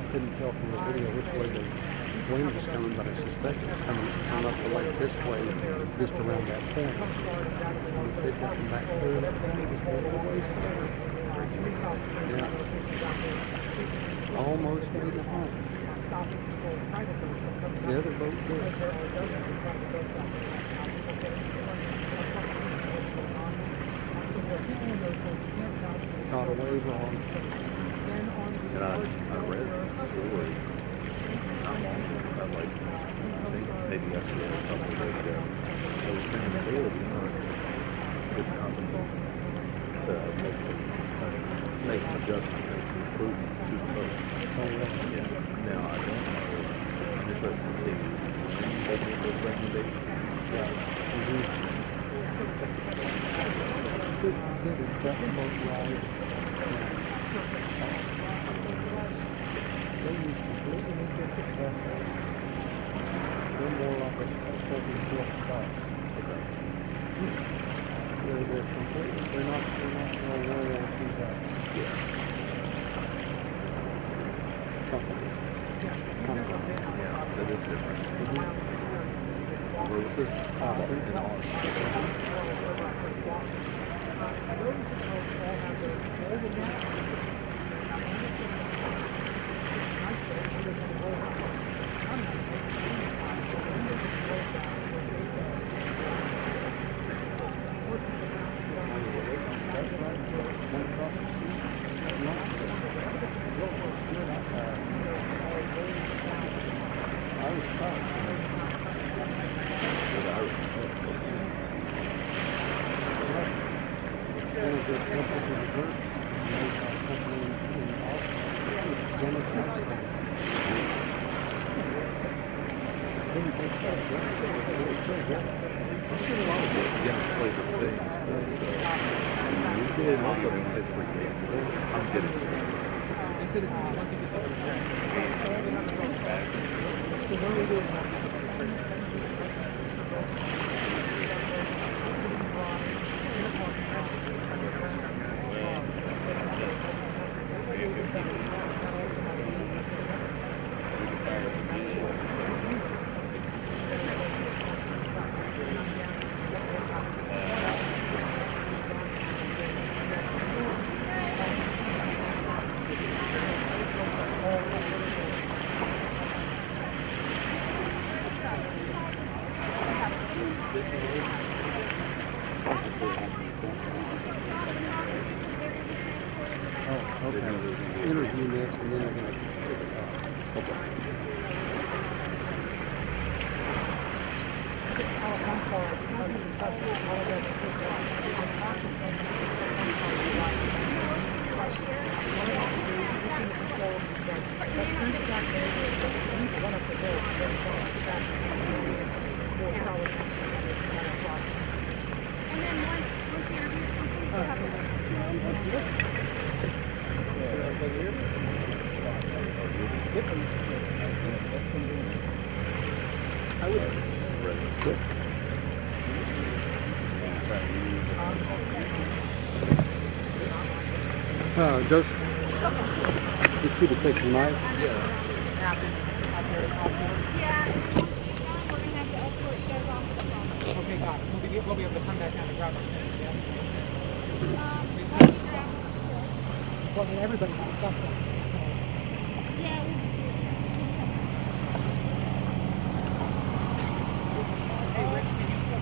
video which way the wind was coming, but I suspect it's coming up the lake this way, just around that point. And if they took them back through, it was going away. Yeah. almost 8.5. The other boat did. Caught a wave wrong. And I read the story not long ago, like, I think maybe yesterday or a couple of days ago. They were saying that they would want this company to make some adjustments, make some improvements to the boat. Yeah. Now, I don't know. I'm interested to see when they make those recommendations. Yeah. Did his second boat ride. They use completely different vessels. They're more like a fucking built boat. Okay. They're completely, they're not real royal to that. Yeah. Company. Yeah, that is different. Where was this? In Austin. Interview next and then they're going to okay. Joseph, get you to take the knife. Yeah. Okay, got it. We'll be able to come back down and grab our things, yeah? Well, I mean, everybody has stuff on it, so. Yeah. Hey, Rich, can you still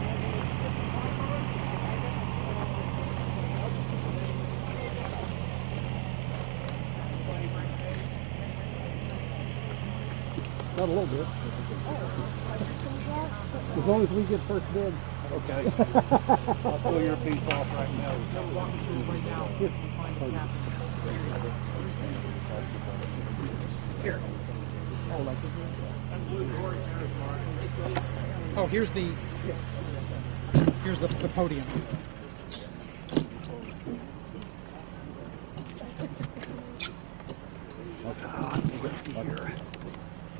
Not a little bit. As long as we get first bid. Okay. I'll pull your piece off right now. walk us through right now and find the captain? Here. Oh, like oh, here's the podium.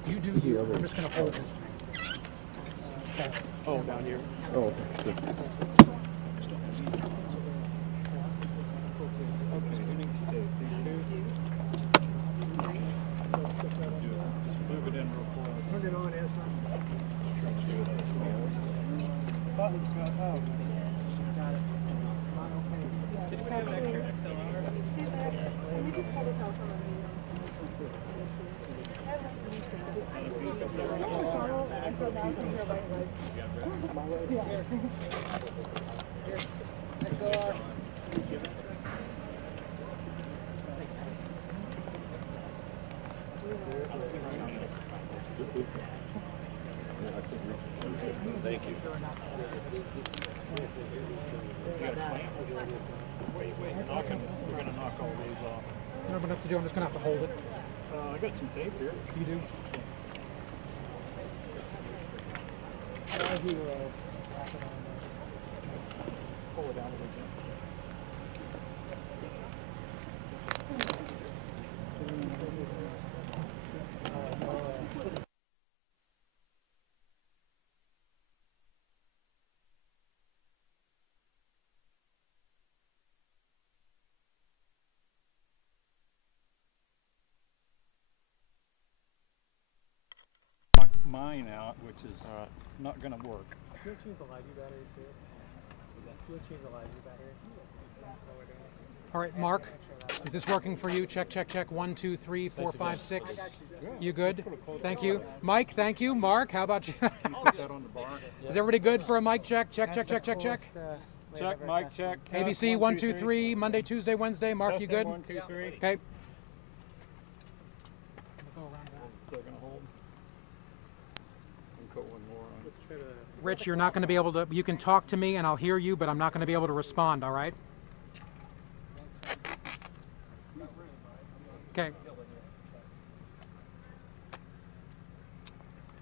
You do you. I'm just going to hold this thing. Okay. Oh, down here. Oh, okay. Good. Okay, who needs to do it? Move it in real quick. Turn it on, Ezra. Oh, got it. Did you have an extra XLR? Thank you. Knocking. We're gonna knock all these off. You know what I'm gonna have to do? I'm just gonna have to hold it. I got some tape here. You do? Pull it down a little bit. Knock mine out, which is not going to work. You'll choose the live battery too. You'll choose the live battery. All right, Mark, is this working for you? Check, check, check. 1, 2, 3, 4, 5, 6. You good? Thank you. Mike, thank you. Mark, how about you? Put that on the bar. Is everybody good for a mic check? Check, check, check, check, check. Check, mic check. ABC 1, 2, 3. Monday, Tuesday, Wednesday. Mark, you good? 1, 2, 3. Okay. Still gonna hold. And put one more on. Rich, you're not going to be able to, you can talk to me and I'll hear you, but I'm not going to be able to respond, all right? Okay.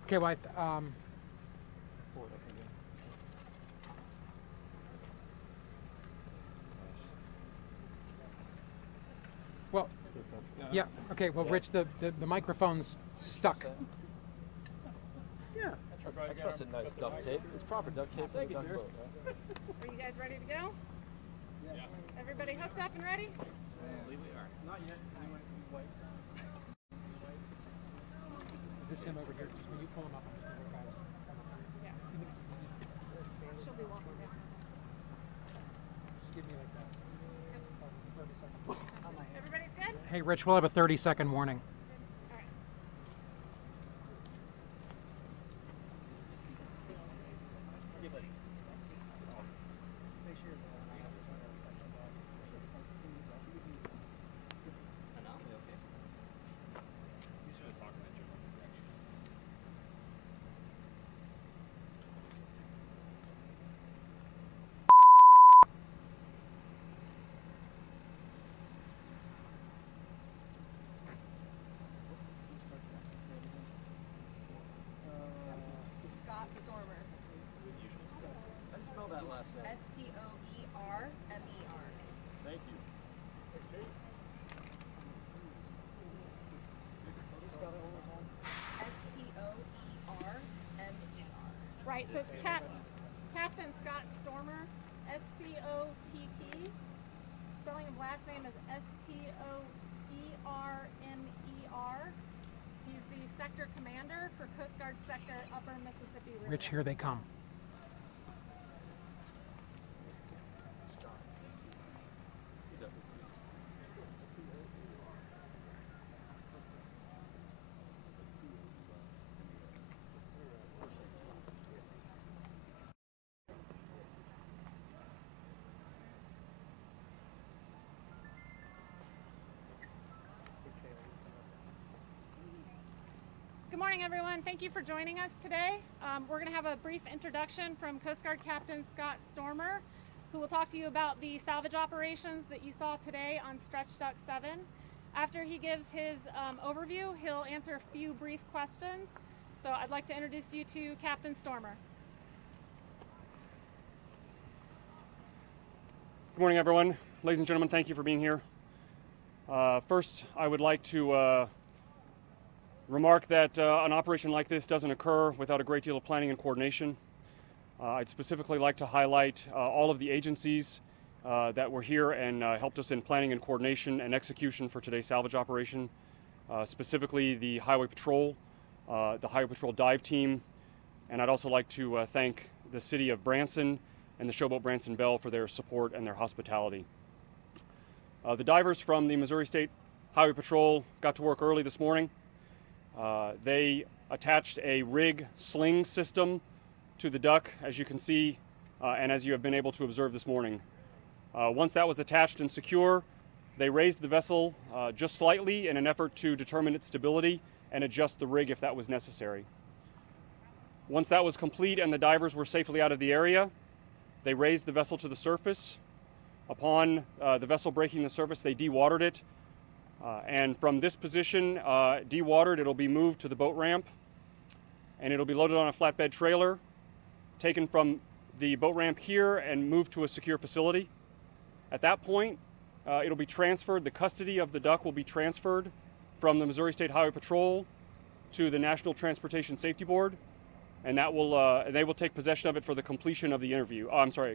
Okay, well, well, yeah, okay, well, Rich, the microphone's stuck. I trust a nice duct tape. It's proper duct tape. Thank you, sir. Are you guys ready to go? Yes. Everybody hooked up and ready? I believe we are. Not yet. Is this him over here? Just when you pull him up, I'm just going to guys. Yeah. She'll be walking down. Just give me like that. 30 seconds. Everybody's good? Hey, Rich, we'll have a 30-second warning. All right. That last name. S-T-O-E-R-M-E-R. Thank you. S-T-O-E-R-M-E-R. Right, so it's Captain Scott Stormer, S-C-O-T-T. Spelling of last name is S-T-O-E-R-M-E-R. He's the sector commander for Coast Guard Sector Upper Mississippi River. Rich, here they come. Good morning, everyone. Thank you for joining us today. We're going to have a brief introduction from Coast Guard Captain Scott Stormer, who will talk to you about the salvage operations that you saw today on Stretch Duck 7. After he gives his overview, he'll answer a few brief questions. So I'd like to introduce you to Captain Stormer. Good morning, everyone. Ladies and gentlemen, thank you for being here. First, I would like to remark that an operation like this doesn't occur without a great deal of planning and coordination. I'd specifically like to highlight all of the agencies that were here and helped us in planning and coordination and execution for today's salvage operation, specifically the Highway Patrol, the Highway Patrol dive team, and I'd also like to thank the city of Branson and the Showboat Branson Bell for their support and their hospitality. The divers from the Missouri State Highway Patrol got to work early this morning. They attached a rig sling system to the duck, as you can see, and as you have been able to observe this morning. Once that was attached and secure, they raised the vessel just slightly in an effort to determine its stability and adjust the rig if that was necessary. Once that was complete and the divers were safely out of the area, they raised the vessel to the surface. Upon the vessel breaking the surface, they dewatered it. And from this position, dewatered, it'll be moved to the boat ramp, and it'll be loaded on a flatbed trailer, taken from the boat ramp here and moved to a secure facility. At that point, it'll be transferred, the custody of the duck will be transferred from the Missouri State Highway Patrol to the National Transportation Safety Board, and that will they will take possession of it for the completion of the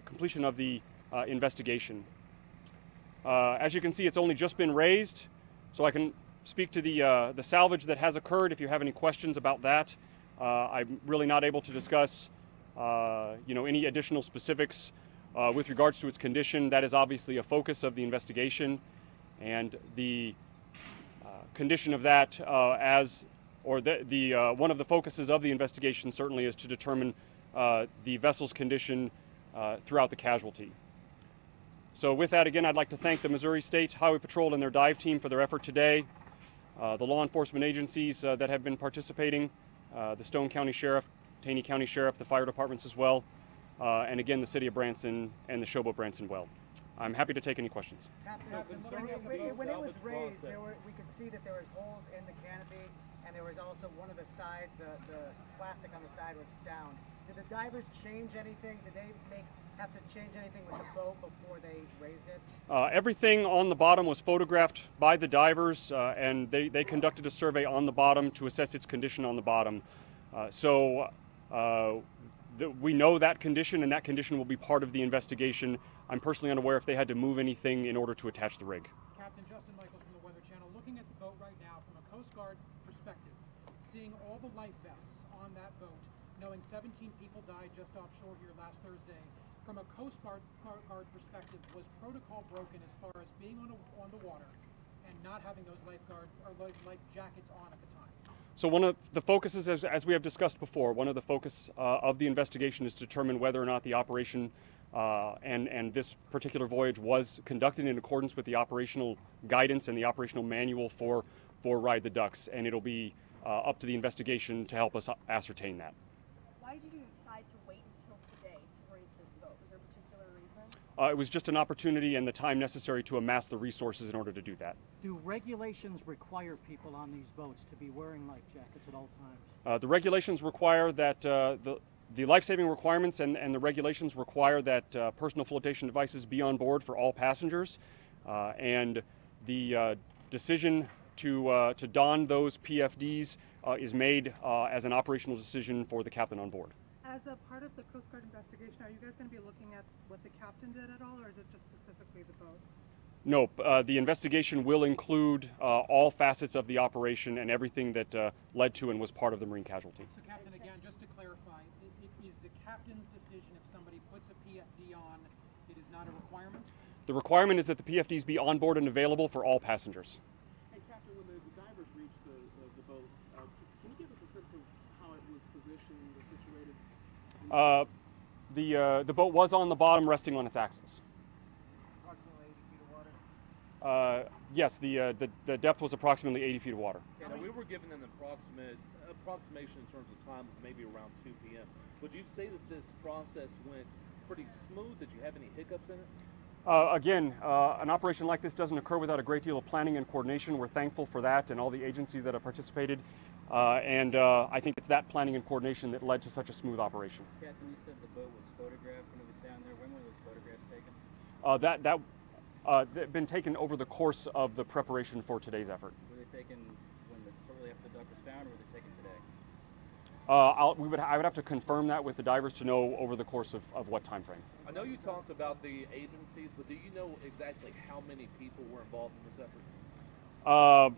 completion of the investigation. As you can see, it's only just been raised, so I can speak to the salvage that has occurred if you have any questions about that. I'm really not able to discuss any additional specifics with regards to its condition. That is obviously a focus of the investigation, and the condition of that one of the focuses of the investigation certainly is to determine the vessel's condition throughout the casualty. So with that, again, I'd like to thank the Missouri State Highway Patrol and their dive team for their effort today, the law enforcement agencies that have been participating, the Stone County Sheriff, Taney County Sheriff, the fire departments as well, and again, the City of Branson and the Showboat Branson well. I'm happy to take any questions. Captain, when it was raised, we could see that there was holes in the canopy, and there was also one of the sides, the plastic on the side was down. Did the divers change anything? Did they have to change anything with the boat before they raised it? Everything on the bottom was photographed by the divers, and they conducted a survey on the bottom to assess its condition on the bottom. We know that condition, and that condition will be part of the investigation. I'm personally unaware if they had to move anything in order to attach the rig. Captain Justin Michaels from the Weather Channel, looking at the boat right now from a Coast Guard perspective, seeing all the life vests on that boat, knowing 17 people died just offshore here last Thursday. From a Coast Guard perspective, was protocol broken as far as being on the water and not having those life jackets on at the time? So one of the focuses, as we have discussed before, one of the focus of the investigation is to determine whether or not the operation and this particular voyage was conducted in accordance with the operational guidance and the operational manual for Ride the Ducks, and it'll be up to the investigation to help us ascertain that. Why did you decide to wait until today to raise this boat? Was there a particular reason? It was just an opportunity and the time necessary to amass the resources in order to do that. Do regulations require people on these boats to be wearing life jackets at all times? The regulations require that the life-saving requirements and the regulations require that personal flotation devices be on board for all passengers, and the decision to don those PFDs is made as an operational decision for the captain on board. As a part of the Coast Guard investigation, are you guys going to be looking at what the captain did at all, or is it just specifically the boat? No, the investigation will include all facets of the operation and everything that led to and was part of the marine casualty. So, Captain, again, just to clarify, it is the captain's decision if somebody puts a PFD on, it is not a requirement? The requirement is that the PFDs be on board and available for all passengers. Hey, Captain, when the divers reached the boat, can you give us a sense of how it was positioned or situated? The boat was on the bottom, resting on its axles. Approximately 80 feet of water? Yes, the depth was approximately 80 feet of water. Yeah, we were given an approximation in terms of time of maybe around 2 p.m. Would you say that this process went pretty smooth? Did you have any hiccups in it? Again, an operation like this doesn't occur without a great deal of planning and coordination. We're thankful for that and all the agencies that have participated. I think it's that planning and coordination that led to such a smooth operation. Captain, you said the boat was photographed when it was down there. When were those photographs taken? They've been taken over the course of the preparation for today's effort. Were they taken shortly after the duck was found, or were they taken today? I would have to confirm that with the divers to know over the course of what time frame. I know you talked about the agencies, but do you know exactly how many people were involved in this effort?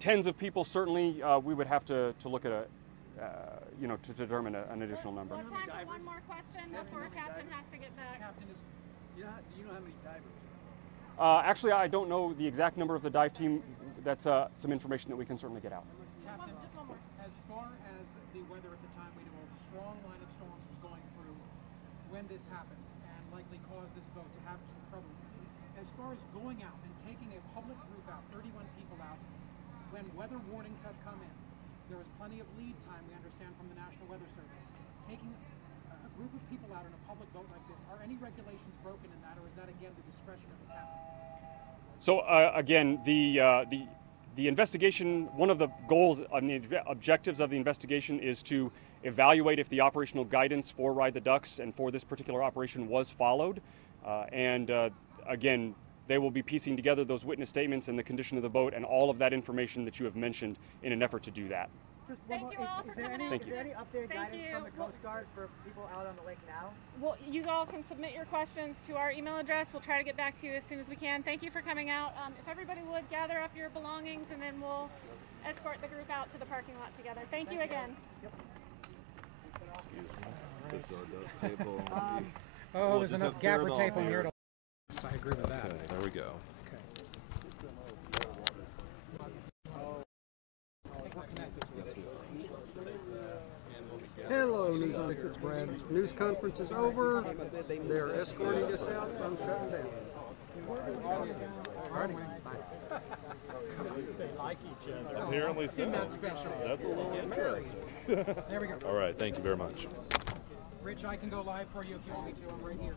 Tens of people, certainly. We would have to look at to determine an additional number. We have time for one more question before Captain has to get back. Captain, do you know how many divers? Actually, I don't know the exact number of the dive team. That's some information that we can certainly get out. Captain, Just one more. As far as this happened and likely caused this boat to have some trouble. As far as going out and taking a public group out, 31 people out, when weather warnings have come in, there was plenty of lead time, we understand, from the National Weather Service. Taking a group of people out in a public boat like this, are any regulations broken in that, or is that again the discretion of the captain? So again, the investigation, one of the goals and the objectives of the investigation is to evaluate if the operational guidance for Ride the Ducks and for this particular operation was followed. Again, they will be piecing together those witness statements and the condition of the boat and all of that information that you have mentioned in an effort to do that. Thank you all for coming out. Is there any updated guidance from the Coast Guard for people out on the lake now? Well, you all can submit your questions to our email address. We'll try to get back to you as soon as we can. Thank you for coming out. If everybody would gather up your belongings, and then we'll escort the group out to the parking lot together. Thank you again. Excuse me. This is our duck table. Oh, there's enough gaffer tape on here to... I agree with that. Okay, there we go. Okay. Hello, news anchor. It's Brad. News conference is over. They're escorting us out. I'm shutting down. Alrighty. Bye. They like each other. Apparently so. That's a little interesting. There we go. All right, thank you very much. Rich, I can go live for you if you want me to. I'm right here.